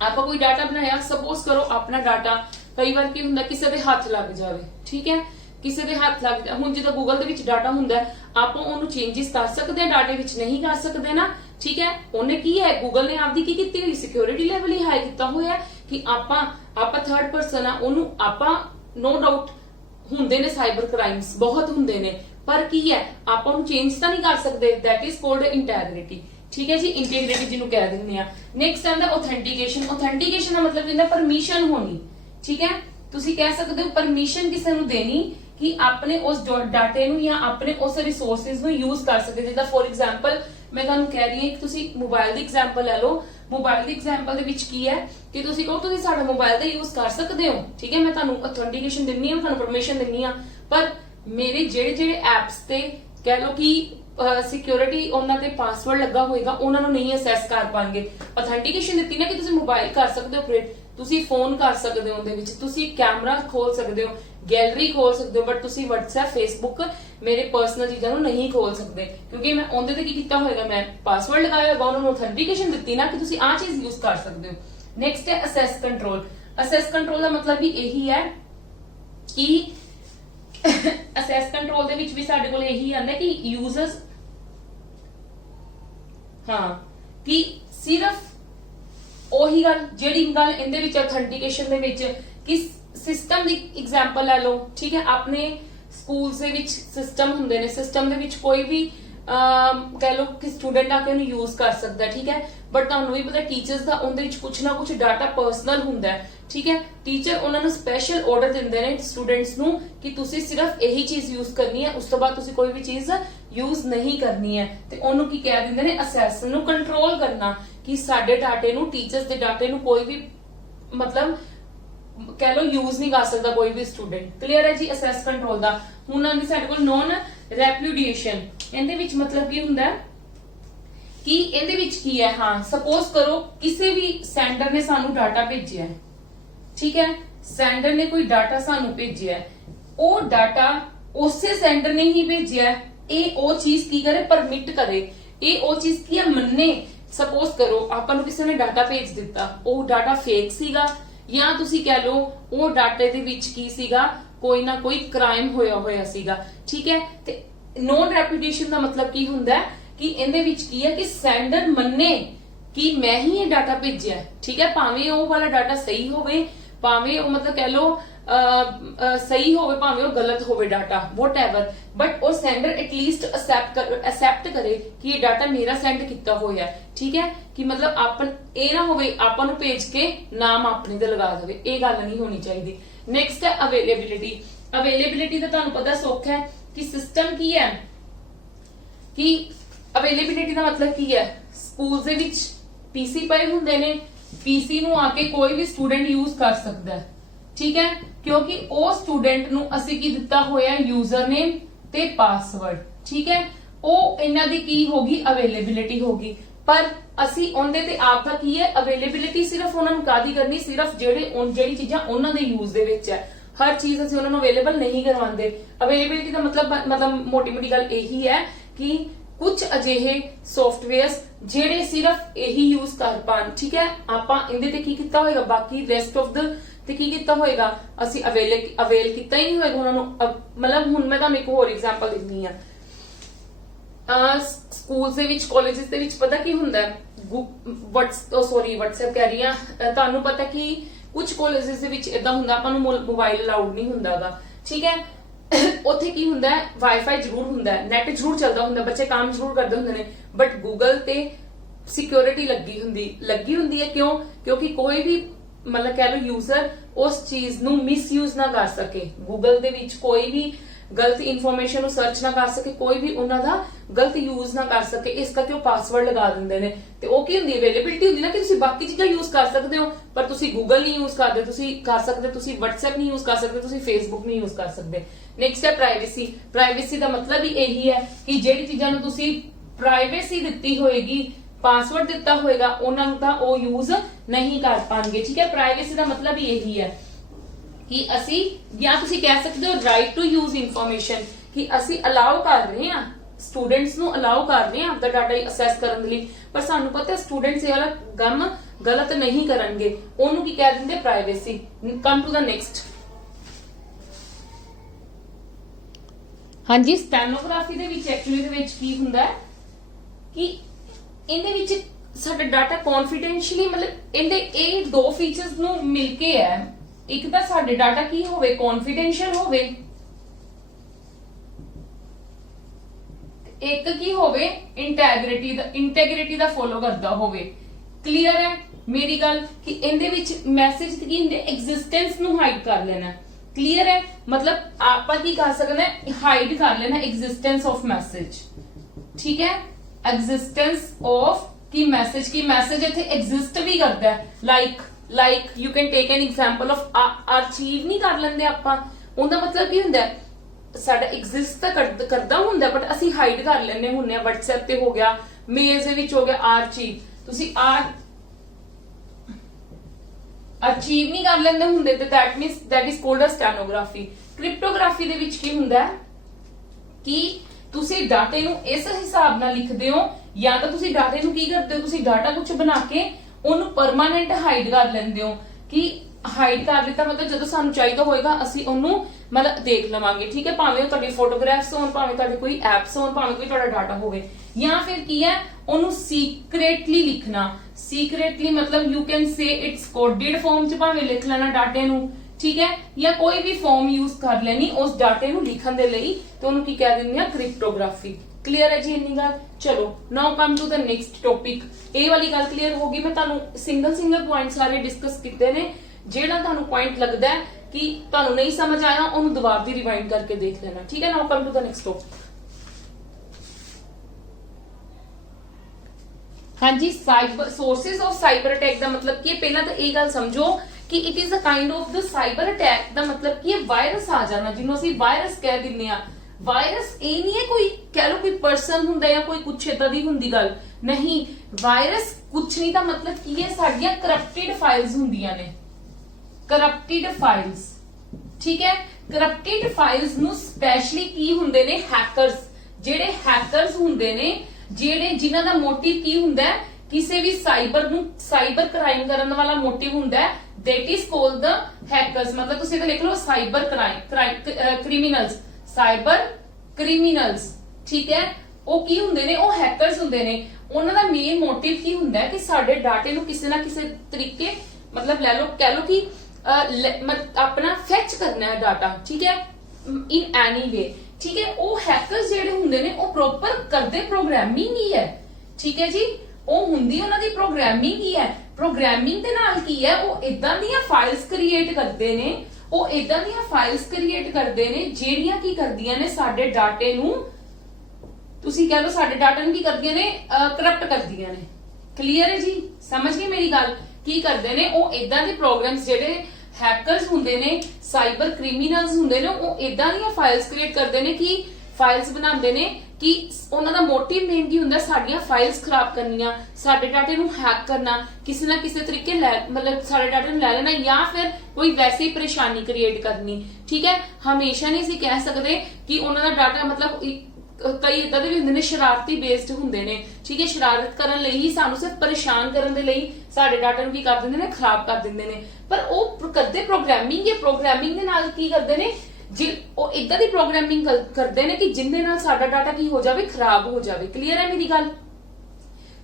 ਆਪਾਂ ਕੋਈ ਡਾਟਾ ਬਣਾਇਆ, ਸਪੋਜ਼ ਕਰੋ ਆਪਣਾ ਡਾਟਾ ਕਈ ਵਾਰ ਕੀ ਹੁੰਦਾ ਕਿਸੇ ਦੇ ਹੱਥ ਲੱਗ ਜਾਵੇ, ਠੀਕ ਹੈ, ਕਿਸੇ ਦੇ ਹੱਥ ਲੱਗ ਜਾ, ਹੁਣ ਜਿੱਦਾਂ ਗੂਗਲ ਦੇ ਵਿੱਚ ਡਾਟਾ ਹੁੰਦਾ ਆਪਾਂ ਉਹਨੂੰ ਚੇਂਜਸ ਕਰ ਸਕਦੇ ਹਾਂ, ਡਾਟੇ ਵਿੱਚ ਨਹੀਂ ਕਰ ਸਕਦੇ ਨਾ, ਠੀਕ ਹੈ। ਉਹਨੇ ਕੀ ਹੈ, ਗੂਗਲ ਨੇ ਆਪਦੀ ਕੀ ਕੀਤੀ ਹੋਈ, ਸਿਕਿਉਰਿਟੀ ਲੈਵਲ ਹੀ ਹਾਈ ਕੀਤਾ ਹੋਇਆ ਕਿ ਆਪਾਂ ਥਰਡ ਪਰਸਨ ਆ, ਉਹਨੂੰ ਆਪਾਂ ਨੋ ਡਾਊਟ ਹੁੰਦੇ ਨੇ ਸਾਈਬਰ ਕ੍ਰਾਈਮਸ ਬਹੁਤ ਹੁੰਦੇ ਨੇ, ਪਰ ਕੀ ਹੈ ਆਪਾਂ ਉਹਨੂੰ ਚੇਂਜ ਤਾਂ ਨਹੀਂ ਕਰ ਸਕਦੇ। ਦੈਟ ਇਜ਼ ਕੋਲਡ ਇੰਟੈਗ੍ਰਿਟੀ, ਠੀਕ ਹੈ ਜੀ, ਇੰਟੈਗ੍ਰਿਟੀ ਜਿਹਨੂੰ ਕਹਿ ਦਿੰਦੇ ਆ। ਨੈਕਸਟ ਆਂਦਾ ਆਥੈਂਟੀਕੇਸ਼ਨ। ਆਥੈਂਟੀਕੇਸ਼ਨ ਦਾ ਮਤਲਬ ਹੁੰਦਾ ਪਰਮਿਸ਼ਨ ਹੋਣੀ, ਠੀਕ ਹੈ। ਤੁਸੀਂ ਕਹਿ ਸਕਦੇ ਹੋ ਪਰਮਿਸ਼ਨ ਕਿਸੇ ਨੂੰ ਦੇਣੀ ਕਿ ਆਪਣੇ ਉਸ ਡਾਟੇ ਨੂੰ ਜਾਂ ਆਪਣੇ ਉਸ ਰਿਸੋਰਸਿਸ ਨੂੰ ਯੂਜ਼ ਕਰ ਸਕਦੇ। ਜਿੱਦਾਂ ਫੋਰ ਐਗਜ਼ਾਮਪਲ ਮੈਂ ਤੁਹਾਨੂੰ ਕਹਿ ਰਹੀ ਹਾਂ ਕਿ ਤੁਸੀਂ ਮੋਬਾਈਲ ਦੀ ਐਗਜ਼ਾਮਪਲ ਲੈ ਲਓ। ਮੋਬਾਈਲ ਦੀ ਐਗਜ਼ਾਮਪਲ ਦੇ ਵਿੱਚ ਕੀ ਹੈ ਕਿ ਤੁਸੀਂ ਕਹੋ ਤੁਸੀਂ ਸਾਡਾ ਮੋਬਾਈਲ ਦਾ ਯੂਜ਼ ਕਰ ਸਕਦੇ ਹੋ, ਠੀਕ ਹੈ, ਮੈਂ ਤੁਹਾਨੂੰ ਆਥੈਂਟੀਕੇਸ਼ਨ ਦਿੰਨੀ ਆ, ਤੁਹਾਨੂੰ ਪਰਮਿਸ਼ਨ ਦਿੰਨੀ ਆ, ਪਰ ਮੇਰੇ ਜਿਹੜੇ ਐਪਸ ਤੇ ਕਹਿ ਲਓ ਕਿ ਸਿਕਿਉਰਿਟੀ ਉਹਨਾਂ ਤੇ ਪਾਸਵਰਡ ਲੱਗਾ ਹੋਏਗਾ ਉਹਨਾਂ ਨੂੰ ਨਹੀਂ ਅਸੈਸ ਕਰ ਪਾਣਗੇ। ਆਥੈਂਟੀਕੇਸ਼ਨ ਦਿੱਤੀ ਨਾ ਕਿ ਤੁਸੀਂ ਮੋਬਾਈਲ ਕਰ ਸਕਦੇ ਹੋ ਆਪਰੇਟ, ਤੁਸੀਂ ਫੋਨ ਕਰ ਸਕਦੇ ਹੋ, ਉਹਦੇ ਵਿੱਚ ਤੁਸੀਂ ਕੈਮਰਾ ਖੋਲ ਸਕਦੇ ਹੋ, ਗੈਲਰੀ ਖੋਲ ਸਕਦੇ ਹੋ, ਬਟ ਤੁਸੀਂ WhatsApp, Facebook ਮੇਰੇ ਪਰਸਨਲ ਚੀਜ਼ਾਂ ਨੂੰ ਨਹੀਂ ਖੋਲ ਸਕਦੇ ਕਿਉਂਕਿ ਮੈਂ ਉਹਦੇ ਤੇ ਕੀ ਕੀਤਾ ਹੋਏਗਾ, ਮੈਂ ਪਾਸਵਰਡ ਲਗਾਇਆ ਹੋਗਾ, ਉਹਨਾਂ ਨੂੰ ਆਥੈਂਟੀਕੇਸ਼ਨ ਦਿੱਤੀ ਨਾ ਕਿ ਤੁਸੀਂ ਆਹ ਚੀਜ਼ ਯੂਜ਼ ਕਰ ਸਕਦੇ ਹੋ। ਨੈਕਸਟ ਹੈ ਅਸੈਸ ਕੰਟਰੋਲ। ਅਸੈਸ ਕੰਟਰੋਲ ਦਾ ਮਤਲਬ ਵੀ ਇਹੀ ਹੈ ਕਿ ਅਸੈਸ ਕੰਟਰੋਲ ਦੇ ਵਿੱਚ ਵੀ ਸਾਡੇ ਕੋਲ ਇਹੀ ਆਂਦਾ ਕਿ ਯੂਜ਼ਰਸ ਕਿ ਸਿਰਫ ਉਹੀ ਗੱਲ ਜਿਹੜੀ ਗੱਲ ਇਹਦੇ ਵਿੱਚ ਆਥੈਂਟੀਕੇਸ਼ਨ ਦੇ ਵਿੱਚ ਕਿ ਸਿਸਟਮ ਦੀ ਐਗਜ਼ਾਮਪਲ ਲੈ ਲਓ, ਠੀਕ ਹੈ, ਆਪਣੇ ਸਕੂਲਸ ਦੇ ਵਿੱਚ ਸਿਸਟਮ ਹੁੰਦੇ ਨੇ, ਸਿਸਟਮ ਦੇ ਵਿੱਚ ਕੋਈ ਵੀ ਕਹਿ ਲਓ ਕਿ ਸਟੂਡੈਂਟ ਆ ਕੇ ਉਹਨੂੰ ਯੂਜ਼ ਕਰ ਸਕਦਾ, ਠੀਕ ਹੈ, ਬਟ ਤੁਹਾਨੂੰ ਵੀ ਪਤਾ ਟੀਚਰਸ ਦਾ ਉਹਦੇ ਵਿੱਚ ਕੁਝ ਨਾ ਕੁਝ ਡਾਟਾ ਪਰਸਨਲ ਹੁੰਦਾ ਹੈ, ਠੀਕ ਹੈ। ਟੀਚਰ ਉਹਨਾਂ ਨੂੰ ਸਪੈਸ਼ਲ ਆਰਡਰ ਦਿੰਦੇ ਨੇ ਸਟੂਡੈਂਟਸ ਨੂੰ ਕਿ ਤੁਸੀਂ ਸਿਰਫ ਇਹੀ ਚੀਜ਼ ਯੂਜ਼ ਕਰਨੀ ਹੈ, ਉਸ ਤੋਂ ਬਾਅਦ ਤੁਸੀਂ ਕੋਈ ਵੀ ਚੀਜ਼ ਯੂਜ਼ ਨਹੀਂ ਕਰਨੀ ਹੈ, ਤੇ ਉਹਨੂੰ ਕੀ ਕਹਿ ਦਿੰਦੇ ਨੇ, ਅਸੈਸ ਨੂੰ ਕੰਟਰੋਲ ਕਰਨਾ ਕਿ ਸਾਡੇ ਡਾਟੇ ਨੂੰ, ਟੀਚਰਸ ਦੇ ਡਾਟੇ ਨੂੰ ਕੋਈ ਵੀ ਮਤਲਬ ਕਹਿ ਲਓ ਯੂਜ਼ ਨਹੀਂ ਕਰ ਸਕਦਾ ਕੋਈ ਵੀ ਸਟੂਡੈਂਟ। ਕਲੀਅਰ ਹੈ ਜੀ ਅਸੈਸ ਕੰਟਰੋਲ ਦਾ। ਹੁਣ ਆਂਦੀ ਸਾਡੇ ਕੋਲ ਨੋਨ ਰੈਪਿਊਡੀਏਸ਼ਨ। ਇਹਦੇ ਵਿੱਚ ਮਤਲਬ ਕੀ ਹੁੰਦਾ ਕਿ ਇਹਦੇ ਵਿੱਚ ਕੀ ਹੈ, ਸਪੋਜ਼ ਕਰੋ ਕਿਸੇ ਵੀ ਸੈਂਡਰ ਨੇ ਸਾਨੂੰ ਡਾਟਾ ਭੇਜਿਆ ਹੈ, ਠੀਕ ਹੈ, ਸੈਂਡਰ ਨੇ ਕੋਈ ਡਾਟਾ ਸਾਨੂੰ ਭੇਜਿਆ ਹੈ, ਉਹ ਡਾਟਾ ਉਸੇ ਸੈਂਡਰ ਨੇ ਹੀ ਭੇਜਿਆ ਹੈ, ਇਹ ਉਹ ਚੀਜ਼ ਕੀ ਕਰੇ, ਪਰਮਿਟ ਕਰੇ, ਇਹ ਉਹ ਚੀਜ਼ ਕੀ ਹੈ, ਮੰਨੇ। ਸਪੋਜ਼ ਕਰੋ ਆਪਾਂ ਨੂੰ ਕਿਸੇ ਨੇ ਡਾਟਾ ਭੇਜ ਦਿੱਤਾ, ਉਹ ਡਾਟਾ ਫੇਕ ਸੀਗਾ ਜਾਂ ਤੁਸੀਂ ਕਹਿ ਲਓ ਉਹ ਡਾਟੇ ਦੇ ਵਿੱਚ ਕੀ ਸੀਗਾ, ਕੋਈ ਨਾ ਕੋਈ ਕ੍ਰਾਈਮ ਹੋਇਆ ਸੀਗਾ, ਠੀਕ ਹੈ। ਤੇ ਨੋਨ ਰੈਪਿਊਟੇਸ਼ਨ ਦਾ ਮਤਲਬ ਕੀ ਹੁੰਦਾ ਕਿ ਇਹਦੇ ਵਿੱਚ ਕੀ ਹੈ ਕਿ ਸੈਂਡਰ ਮੰਨੇ ਕਿ ਮੈਂ ਹੀ ਇਹ ਡਾਟਾ ਭੇਜਿਆ, ਠੀਕ ਹੈ, ਭਾਵੇਂ ਉਹ ਵਾਲਾ ਡਾਟਾ ਸਹੀ ਹੋਵੇ, ਭਾਵੇਂ ਉਹ ਮਤਲਬ ਕਹਿ ਲਓ ਸਹੀ ਹੋਵੇ ਭਾਵੇਂ ਉਹ ਗਲਤ ਹੋਵੇ ਡਾਟਾ ਵਟਐਵਰ, ਬਟ ਉਹ ਸੈਂਡਰ ਐਟਲੀਸਟ ਅਸੈਪਟ ਕਰੇ ਕਿ ਇਹ ਡਾਟਾ ਮੇਰਾ ਸੈਂਡ ਕੀਤਾ ਹੋਇਆ ਹੈ। ਠੀਕ ਹੈ, ਕਿ ਮਤਲਬ ਆਪਾਂ ਇਹ ਨਾ ਹੋਵੇ ਆਪਾਂ ਨੂੰ ਭੇਜ ਕੇ ਨਾਮ ਆਪਣੇ ਤੇ ਲਗਾ ਦੇਵੇ, ਇਹ ਗੱਲ ਨਹੀਂ ਹੋਣੀ ਚਾਹੀਦੀ। ਨੈਕਸਟ ਹੈ ਅਵੇਲੇਬਿਲਿਟੀ। ਅਵੇਲੇਬਿਲਿਟੀ ਤਾਂ ਤੁਹਾਨੂੰ ਪਤਾ ਸੌਖਾ ਹੈ ਕਿ ਸਿਸਟਮ ਕੀ ਹੈ, ਕਿ ਅਵੇਲੇਬਿਲਿਟੀ ਦਾ ਮਤਲਬ ਕੀ ਹੈ, ਸਕੂਲ ਦੇ ਵਿੱਚ ਪੀਸੀ ਪਏ ਹੁੰਦੇ ਨੇ, ਪੀਸੀ ਨੂੰ ਆ ਕੇ ਕੋਈ ਵੀ ਸਟੂਡੈਂਟ ਯੂਜ਼ ਕਰ ਸਕਦਾ ਹੈ। ਠੀਕ ਹੈ, ਕਿਉਂਕਿ ਉਹ ਸਟੂਡੈਂਟ ਨੂੰ ਅਸੀਂ ਕੀ ਦਿੱਤਾ ਹੋਇਆ, ਯੂਜ਼ਰ ਨੇਮ ਤੇ ਪਾਸਵਰਡ। ਠੀਕ ਹੈ, ਉਹ ਇਹਨਾਂ ਦੀ ਕੀ ਹੋਗੀ, ਅਵੇਲੇਬਿਲਿਟੀ ਹੋਗੀ। ਪਰ ਅਸੀਂ ਉਹਦੇ ਤੇ ਆਪ ਦਾ ਕੀ ਹੈ, ਅਵੇਲੇਬਿਲਿਟੀ ਸਿਰਫ ਉਹਨਾਂ ਨੂੰ ਕਾਦੀ ਕਰਨੀ, ਸਿਰਫ ਜਿਹੜੀ ਚੀਜ਼ਾਂ ਉਹਨਾਂ ਦੇ ਯੂਜ਼ ਦੇ ਵਿੱਚ ਹੈ, ਹਰ ਚੀਜ਼ ਅਸੀਂ ਉਹਨਾਂ ਨੂੰ ਅਵੇਲੇਬਲ ਨਹੀਂ ਕਰਵਾਉਂਦੇ। ਅਵੇਲੇਬਿਲਿਟੀ ਦਾ ਮਤਲਬ ਮੋਟੀ ਗੱਲ ਇਹੀ ਹੈ ਕਿ ਕੁਝ ਅਜਿਹੇ ਸੌਫਟਵੇਅਰਸ ਜਿਹੜੇ ਸਿਰਫ ਇਹੀ ਯੂਜ਼ ਕਰ ਪਾਣ। ਠੀਕ ਹੈ, ਆਪਾਂ ਇਹਦੇ ਤੇ ਕੀ ਕੀਤਾ ਹੋਏਗਾ, ਬਾਕੀ ਰੈਸਟ ਆਫ ਦ ਤੇ ਕੀ ਕੀਤਾ ਹੋਏਗਾ, ਅਸੀਂ ਅਵੇਲ ਕੀਤਾ ਹੀ ਨਹੀਂ ਹੋਏਗਾ ਉਹਨਾਂ ਨੂੰ। ਮਤਲਬ ਹੁਣ ਮੈਂ ਤੁਹਾਨੂੰ ਇੱਕ ਹੋਰ ਐਗਜ਼ਾਮਪਲ ਦਿੰਦੀ ਆ, ਸਕੂਲਸ ਦੇ ਵਿੱਚ, ਕਾਲਜਸ ਦੇ ਵਿੱਚ ਪਤਾ ਕੀ ਹੁੰਦਾ ਹੈ, WhatsApp ਕਹਿ ਰਹੀ ਆ, ਤੁਹਾਨੂੰ ਪਤਾ ਕਿ ਕੁਝ ਕਾਲਜਸ ਦੇ ਵਿੱਚ ਇਦਾਂ ਹੁੰਦਾ ਆਪਾਂ ਨੂੰ ਮੋਬਾਈਲ ਅਲਾਉਡ ਨਹੀਂ ਹੁੰਦਾਗਾ। ਠੀਕ ਹੈ, ਉੱਥੇ ਕੀ ਹੁੰਦਾ ਹੈ, ਵਾਈਫਾਈ ਜ਼ਰੂਰ ਹੁੰਦਾ ਹੈ, ਨੈਟ ਜ਼ਰੂਰ ਚੱਲਦਾ ਹੁੰਦਾ, ਬੱਚੇ ਕੰਮ ਜ਼ਰੂਰ ਕਰਦੇ ਹੁੰਦੇ ਨੇ, ਬਟ ਗੂਗਲ ਤੇ ਸਿਕਿਉਰਿਟੀ ਲੱਗੀ ਹੁੰਦੀ ਹੈ। ਕਿਉਂ? ਕਿਉਂਕਿ ਕੋਈ ਵੀ ਮਤਲਬ ਕਹਿ ਲਓ ਯੂਜ਼ਰ ਉਸ ਚੀਜ਼ ਨੂੰ ਮਿਸਯੂਜ਼ ਨਾ ਕਰ ਸਕੇ, ਗੂਗਲ ਦੇ ਵਿੱਚ ਕੋਈ ਵੀ ਗਲਤ ਇਨਫੋਰਮੇਸ਼ਨ ਨੂੰ ਸਰਚ ਨਾ ਕਰ ਸਕੇ, ਕੋਈ ਵੀ ਉਹਨਾਂ ਦਾ ਗਲਤ ਯੂਜ਼ ਨਾ ਕਰ ਸਕੇ, ਇਸ ਕਰਕੇ ਉਹ ਪਾਸਵਰਡ ਲਗਾ ਦਿੰਦੇ ਨੇ। ਤੇ ਉਹ ਕੀ ਹੁੰਦੀ, ਅਵੇਲੇਬਿਲਿਟੀ ਹੁੰਦੀ ਨਾ, ਕਿ ਤੁਸੀਂ ਬਾਕੀ ਚੀਜ਼ਾਂ ਯੂਜ਼ ਕਰ ਸਕਦੇ ਹੋ ਪਰ ਤੁਸੀਂ ਗੂਗਲ ਨਹੀਂ ਯੂਜ਼ ਕਰਦੇ, ਤੁਸੀਂ ਕਰ ਸਕਦੇ, ਤੁਸੀਂ WhatsApp ਨਹੀਂ ਯੂਜ਼ ਕਰ ਸਕਦੇ, ਤੁਸੀਂ Facebook ਨਹੀਂ ਯੂਜ਼ ਕਰ ਸਕਦੇ। ਨੈਕਸਟ ਹੈ ਪ੍ਰਾਈਵੇਸੀ। ਪ੍ਰਾਈਵੇਸੀ ਦਾ ਮਤਲਬ ਹੀ ਇਹੀ ਹੈ ਕਿ ਜਿਹੜੀ ਚੀਜ਼ਾਂ ਨੂੰ ਤੁਸੀਂ ਪ੍ਰਾਈਵੇਸੀ ਦਿੱਤੀ ਹੋਏਗੀ, ਪਾਸਵਰਡ ਦਿੱਤਾ ਹੋਏਗਾ, ਉਹਨਾਂ ਨੂੰ ਤਾਂ ਉਹ ਯੂਜ਼ ਨਹੀਂ ਕਰ ਪਾਣਗੇ। ਠੀਕ ਹੈ, ਪ੍ਰਾਈਵੇਸੀ ਦਾ ਮਤਲਬ ਹੀ ਇਹੀ ਹੈ ਕਿ ਅਸੀਂ, ਜਾਂ ਤੁਸੀਂ ਕਹਿ ਸਕਦੇ ਹੋ ਰਾਈਟ ਟੂ ਯੂਜ਼ ਇਨਫੋਰਮੇਸ਼ਨ, ਕਿ ਅਸੀਂ ਅਲਾਉ ਕਰ ਰਹੇ ਹਾਂ, ਸਟੂਡੈਂਟਸ ਨੂੰ ਅਲਾਉ ਕਰ ਰਹੇ ਹਾਂ ਆਪਦਾ ਡਾਟਾ ਅਸੈਸ ਕਰਨ ਦੇ ਲਈ, ਪਰ ਸਾਨੂੰ ਪਤਾ ਸਟੂਡੈਂਟਸ ਇਹ ਵਾਲਾ ਕੰਮ ਗਲਤ ਨਹੀਂ ਕਰਨਗੇ, ਉਹਨੂੰ ਕੀ ਕਹਿ ਦਿੰਦੇ, privacy. Come to the next. ਹਾਂਜੀ, ਸਟੈਨੋਗ੍ਰਾਫੀ ਦੇ ਵਿੱਚ ਐਕਚੁਅਲੀ ਦੇ ਵਿੱਚ ਕੀ ਹੁੰਦਾ ਹੈ ਕਿ ਇਹਦੇ ਵਿੱਚ ਸਾਡਾ ਡਾਟਾ ਕੌਨਫੀਡੈਂਸ਼ੀਅਲੀ, ਮਤਲਬ ਇਹਦੇ ਇਹ ਦੋ ਫੀਚਰਸ ਨੂੰ ਮਿਲ ਕੇ ਹੈ। ਇੱਕ ਤਾਂ ਸਾਡੇ ਡਾਟਾ ਕੀ ਹੋਵੇ, ਕੌਨਫੀਡੈਂਸ਼ੀਅਲ ਹੋਵੇ, ਇੱਕ ਕੀ ਹੋਵੇ, ਇੰਟੈਗ੍ਰਿਟੀ ਦਾ ਫੋਲੋ ਕਰਦਾ ਹੋਵੇ। ਕਲੀਅਰ ਹੈ ਮੇਰੀ ਗੱਲ, ਕਿ ਇਹਦੇ ਵਿੱਚ ਮੈਸੇਜ ਕੀ ਹੁੰਦੇ, ਐਗਜ਼ਿਸਟੈਂਸ ਨੂੰ ਹਾਈਡ ਕਰ ਲੈਣਾ। ਕਲੀਅਰ ਹੈ, ਮਤਲਬ ਆਪਾਂ ਕੀ ਕਰ ਸਕਦੇ ਹਾਂ, ਹਾਈਡ ਕਰ ਲੈਣਾ ਐਗਜ਼ਿਸਟੈਂਸ ਆਫ ਮੈਸੇਜ। ਠੀਕ ਹੈ, ਐਗਜ਼ਿਸਟੈਂਸ ਆਫ ਕੀ ਮੈਸੇਜ ਇੱਥੇ ਐਗਜ਼ਿਸਟ ਵੀ ਕਰਦਾ ਹੈ। Like you can take an example of archive ਨਹੀਂ ਕਰ ਲੈਂਦੇ ਆਪਾਂ, ਉਹਦਾ ਮਤਲਬ ਕੀ ਹੁੰਦਾ, ਸਾਡਾ ਐਗਜ਼ਿਸਟ ਤਾਂ ਕਰਦਾ ਹੁੰਦਾ ਬਟ ਅਸੀਂ ਹਾਈਡ ਕਰ ਲੈਂਦੇ ਹੁੰਦੇ ਆ। WhatsApp ਤੇ ਹੋ ਗਿਆ, ਮੇਲਸ ਦੇ ਵਿੱਚ ਹੋ ਗਿਆ ਅਰਚੀਵ, ਤੁਸੀਂ ਅਚੀਵ ਨਹੀਂ ਕਰ ਲੈਂਦੇ ਹੁੰਦੇ ਤੇ that is called as stenography. ਕ੍ਰਿਪਟੋਗ੍ਰਾਫੀ ਦੇ ਵਿੱਚ ਕੀ ਹੁੰਦਾ ਹੈ ਕਿ ਤੁਸੀਂ ਡਾਟੇ ਨੂੰ ਇਸ ਹਿਸਾਬ ਨਾਲ ਲਿਖਦੇ ਹੋ, ਜਾਂ ਤਾਂ ਤੁਸੀਂ ਡਾਟੇ ਨੂੰ ਕੀ ਕਰਦੇ ਹੋ, ਤੁਸੀਂ ਡਾਟਾ ਕੁਝ ਬਣਾ ਕੇ ਉਹਨੂੰ ਪਰਮਾਨੈਂਟ ਹਾਈਡ ਕਰ ਲੈਂਦੇ ਹੋ, ਕਿ ਹਾਈਡ ਕਰ ਲਿੱਤਾ ਮਤਲਬ ਜਦੋਂ ਸਾਨੂੰ ਚਾਹੀਦਾ ਹੋਏਗਾ ਅਸੀਂ ਉਹਨੂੰ ਮਤਲਬ ਦੇਖ ਲਵਾਂਗੇ। ਠੀਕ ਹੈ, ਭਾਵੇਂ ਉਹ ਤੁਹਾਡੀ ਫੋਟੋਗ੍ਰਾਫਸ ਹੋਣ, ਭਾਵੇਂ ਤੁਹਾਡੇ ਕੋਈ ਐਪਸ ਹੋਣ, ਭਾਵੇਂ ਕੋਈ ਤੁਹਾਡਾ ਡਾਟਾ ਹੋਵੇ, ਜਾਂ ਫਿਰ ਕੀ ਹੈ ਉਹਨੂੰ ਸੀਕ੍ਰੇਟਲੀ ਲਿਖਣਾ। ਸੀਕ੍ਰੇਟਲੀ ਮਤਲਬ you can say it's coded form ਚ ਭਾਵੇਂ ਲਿਖ ਲੈਣਾ ਡਾਟੇ ਨੂੰ। ਠੀਕ ਹੈ, ਜਾਂ ਕੋਈ ਵੀ ਫਾਰਮ ਯੂਜ਼ ਕਰ ਲੈਣੀ ਉਸ ਡਾਟੇ ਨੂੰ ਲਿਖਣ ਦੇ ਲਈ, ਤੇ ਉਹਨੂੰ ਕੀ ਕਹਿ ਦਿੰਦੇ ਆ, ਕ੍ਰਿਪਟੋਗ੍ਰਾਫੀ। ਕਲੀਅਰ ਹੈ ਜੀ ਇੰਨੀ ਗੱਲ। ਚਲੋ now come to the next topic. ਇਹ ਵਾਲੀ ਗੱਲ ਕਲੀਅਰ ਹੋ ਗਈ, ਮੈਂ ਤੁਹਾਨੂੰ ਸਿੰਗਲ ਪੁਆਇੰਟ ਸਾਰੇ ਡਿਸਕਸ ਕੀਤੇ ਨੇ। ਜਿਹੜਾ ਤੁਹਾਨੂੰ ਪੁਆਇੰਟ ਲੱਗਦਾ ਹੈ ਕਿ ਤੁਹਾਨੂੰ ਨਹੀਂ ਸਮਝ ਆਇਆ, ਉਹਨੂੰ ਦੁਬਾਰਾ ਦੀ ਰਿਵਾਈਂਡ ਕਰਕੇ ਦੇਖ ਲੈਣਾ। ਠੀਕ ਹੈ, now come to the next topic. ਹਾਂਜੀ, ਸੋਰਸਸ ਆਫ ਸਾਈਬਰ ਅਟੈਕ ਦਾ ਮਤਲਬ ਕੀ ਹੈ, ਪਹਿਲਾਂ ਤਾਂ ਇਹ ਗੱਲ ਸਮਝੋ ਕਿ it is a kind of the cyber attack ਦਾ ਮਤਲਬ ਕੀ ਹੈ, ਵਾਇਰਸ ਆ ਜਾਣਾ, ਜਿਹਨੂੰ ਅਸੀਂ ਵਾਇਰਸ ਕਹਿ ਦਿੰਦੇ ਆ। ਵਾਇਰਸ ਇਹ ਨਹੀਂ ਹੈ ਕੋਈ ਕਹਿ ਲਓ ਕੋਈ ਪਰਸਨ ਹੁੰਦਾ ਜਾਂ ਕੋਈ ਕੁਛ ਏਦਾਂ ਦੀ ਹੁੰਦੀ ਗੱਲ ਨਹੀਂ। ਵਾਇਰਸ ਕੁਛ ਨਹੀਂ, ਦਾ ਮਤਲਬ ਕੀ ਹੈ, ਸਾਡੀਆਂ ਕਰਪਟਡ ਫਾਈਲਸ ਹੁੰਦੀਆਂ ਨੇ, ਕਰਪਟਡ ਫਾਈਲਸ। ਠੀਕ ਹੈ, ਕਰਪਟਡ ਫਾਈਲਸ ਨੂੰ ਸਪੈਸ਼ਲੀ ਕੀ ਹੁੰਦੇ ਨੇ, ਹੈਕਰਸ। ਜਿਹੜੇ ਹੈਕਰਸ ਹੁੰਦੇ ਨੇ, ਜਿਨ੍ਹਾਂ ਦਾ ਮੋਟਿਵ ਕੀ ਹੁੰਦਾ ਹੈ, ਕਿਸੇ ਵੀ ਸਾਈਬਰ ਕ੍ਰਾਈਮ ਕਰਨ ਵਾਲਾ ਮੋਟਿਵ ਹੁੰਦਾ ਹੈ, that is called the hackers। ਮਤਲਬ ਤੁਸੀਂ ਇਹ ਲਿਖ ਲਓ ਸਾਈਬਰ ਕ੍ਰਿਮੀਨਲਸ, ਸਾਈਬਰ ਕ੍ਰਿਮੀਨਲਸ। ਠੀਕ ਹੈ, ਉਹ ਕੀ ਹੁੰਦੇ ਨੇ, ਉਹ ਹੈਕਰਸ ਹੁੰਦੇ ਨੇ। ਉਹਨਾਂ ਦਾ ਮੇਨ ਮੋਟਿਵ ਕੀ ਹੁੰਦਾ ਹੈ ਕਿ ਸਾਡੇ ਡਾਟੇ ਨੂੰ ਕਿਸੇ ਨਾ ਕਿਸੇ ਤਰੀਕੇ ਮਤਲਬ ਲੈ ਲਓ, ਕਹਿ ਲਓ ਕਿ अपना फैच करना है डाटा, ठीक है, इन एनी वे, ठीक है। वो हैकर्स ਜਿਹੜੇ ਹੁੰਦੇ ਨੇ ਉਹ ਪ੍ਰੋਪਰ ਕਰਦੇ ਪ੍ਰੋਗਰਾਮਿੰਗ ਹੀ ਹੈ, ਠੀਕ ਹੈ ਜੀ। ਉਹ ਹੁੰਦੀ ਉਹਨਾਂ ਦੀ ਪ੍ਰੋਗਰਾਮਿੰਗ ਹੀ ਹੈ। ਪ੍ਰੋਗਰਾਮਿੰਗ ਦੇ ਨਾਲ ਕੀ ਹੈ, ਉਹ ਇਦਾਂ ਦੀਆਂ ਫਾਈਲਸ ਕ੍ਰੀਏਟ ਕਰਦੇ ਨੇ, ਉਹ ਇਦਾਂ ਦੀਆਂ ਫਾਈਲਸ ਕ੍ਰੀਏਟ ਕਰਦੇ ਨੇ ਜਿਹੜੀਆਂ ਕੀ ਕਰਦੀਆਂ ਨੇ, ਸਾਡੇ ਡਾਟੇ ਨੂੰ, ਤੁਸੀਂ ਕਹ ਲਓ ਸਾਡੇ ਡਾਟਾ ਨੂੰ ਕੀ ਕਰਦੀਆਂ ਨੇ, ਕਰਪਟ ਕਰਦੀਆਂ ਨੇ। ਕਲੀਅਰ ਹੈ ਜੀ, ਸਮਝ ਗਏ ਮੇਰੀ ਗੱਲ। ਕੀ ਕਰਦੇ ਨੇ, ਉਹ ਇਦਾਂ ਦੇ ਪ੍ਰੋਗਰਾਮਸ ਜਿਹੜੇ हैकर्स ਹੁੰਦੇ ਨੇ, ਸਾਈਬਰ ਕ੍ਰਿਮੀਨਲਸ ਹੁੰਦੇ ਨੇ, ਉਹ ਇਦਾਂ ਦੀਆਂ ਫਾਈਲਸ ਕ੍ਰੀਏਟ ਕਰਦੇ ਨੇ ਕਿ ਫਾਈਲਸ ਬਣਾਉਂਦੇ ਨੇ ਕਿ ਉਹਨਾਂ ਦਾ ਮੋਟਿਵ ਮੇਨ ਕੀ ਹੁੰਦਾ, ਸਾਡੀਆਂ ਫਾਈਲਸ ਖਰਾਬ ਕਰਨੀਆਂ, ਸਾਡੇ ਡਾਟੇ ਨੂੰ ਹੈਕ ਕਰਨਾ, ਕਿਸੇ ਨਾ ਕਿਸੇ ਤਰੀਕੇ ਮਤਲਬ ਸਾਡੇ ਡਾਟੇ ਨੂੰ ਲੈ ਲੈਣਾ, ਜਾਂ ਫਿਰ ਕੋਈ ਵੈਸੀ ਪਰੇਸ਼ਾਨੀ ਕ੍ਰੀਏਟ ਕਰਨੀ, ਠੀਕ ਹੈ। ਹਮੇਸ਼ਾ ਨਹੀਂ ਅਸੀਂ ਕਹਿ ਸਕਦੇ ਕਿ ਉਹਨਾਂ ਦਾ ਡਾਟਾ ਮਤਲਬ ਕਈ ਇਦਾਂ ਦੇ ਵੀ ਹੁੰਦੇ ਨੇ ਸ਼ਰਾਰਤੀ ਬੇਸਡ ਹੁੰਦੇ ਨੇ, ਠੀਕ ਹੈ। ਸ਼ਰਾਰਤ ਕਰਨ ਲਈ ਹੀ, ਸਾਨੂੰ ਸਿਰਫ ਪਰੇਸ਼ਾਨ ਕਰਨ ਦੇ ਲਈ ਸਾਡੇ ਡਾਟਾ ਨੂੰ ਕੀ ਕਰ ਦਿੰਦੇ ਨੇ, ਖਰਾਬ ਕਰ ਦਿੰਦੇ ਨੇ। ਪਰ ਉਹ ਕਰਦੇ ਪ੍ਰੋਗਰਾਮਿੰਗ ਹੈ, ਪ੍ਰੋਗਰਾਮਿੰਗ ਦੇ ਨਾਲ ਕੀ ਕਰਦੇ ਨੇ ਜੀ, ਉਹ ਇਦਾਂ ਦੀ ਪ੍ਰੋਗਰਾਮਿੰਗ ਕਰਦੇ ਨੇ ਕਿ ਜਿੰਦੇ ਨਾਲ ਸਾਡਾ ਡਾਟਾ ਕੀ ਹੋ ਜਾਵੇ, ਖਰਾਬ ਹੋ ਜਾਵੇ। ਕਲੀਅਰ ਹੈ ਮੇਰੀ ਗੱਲ,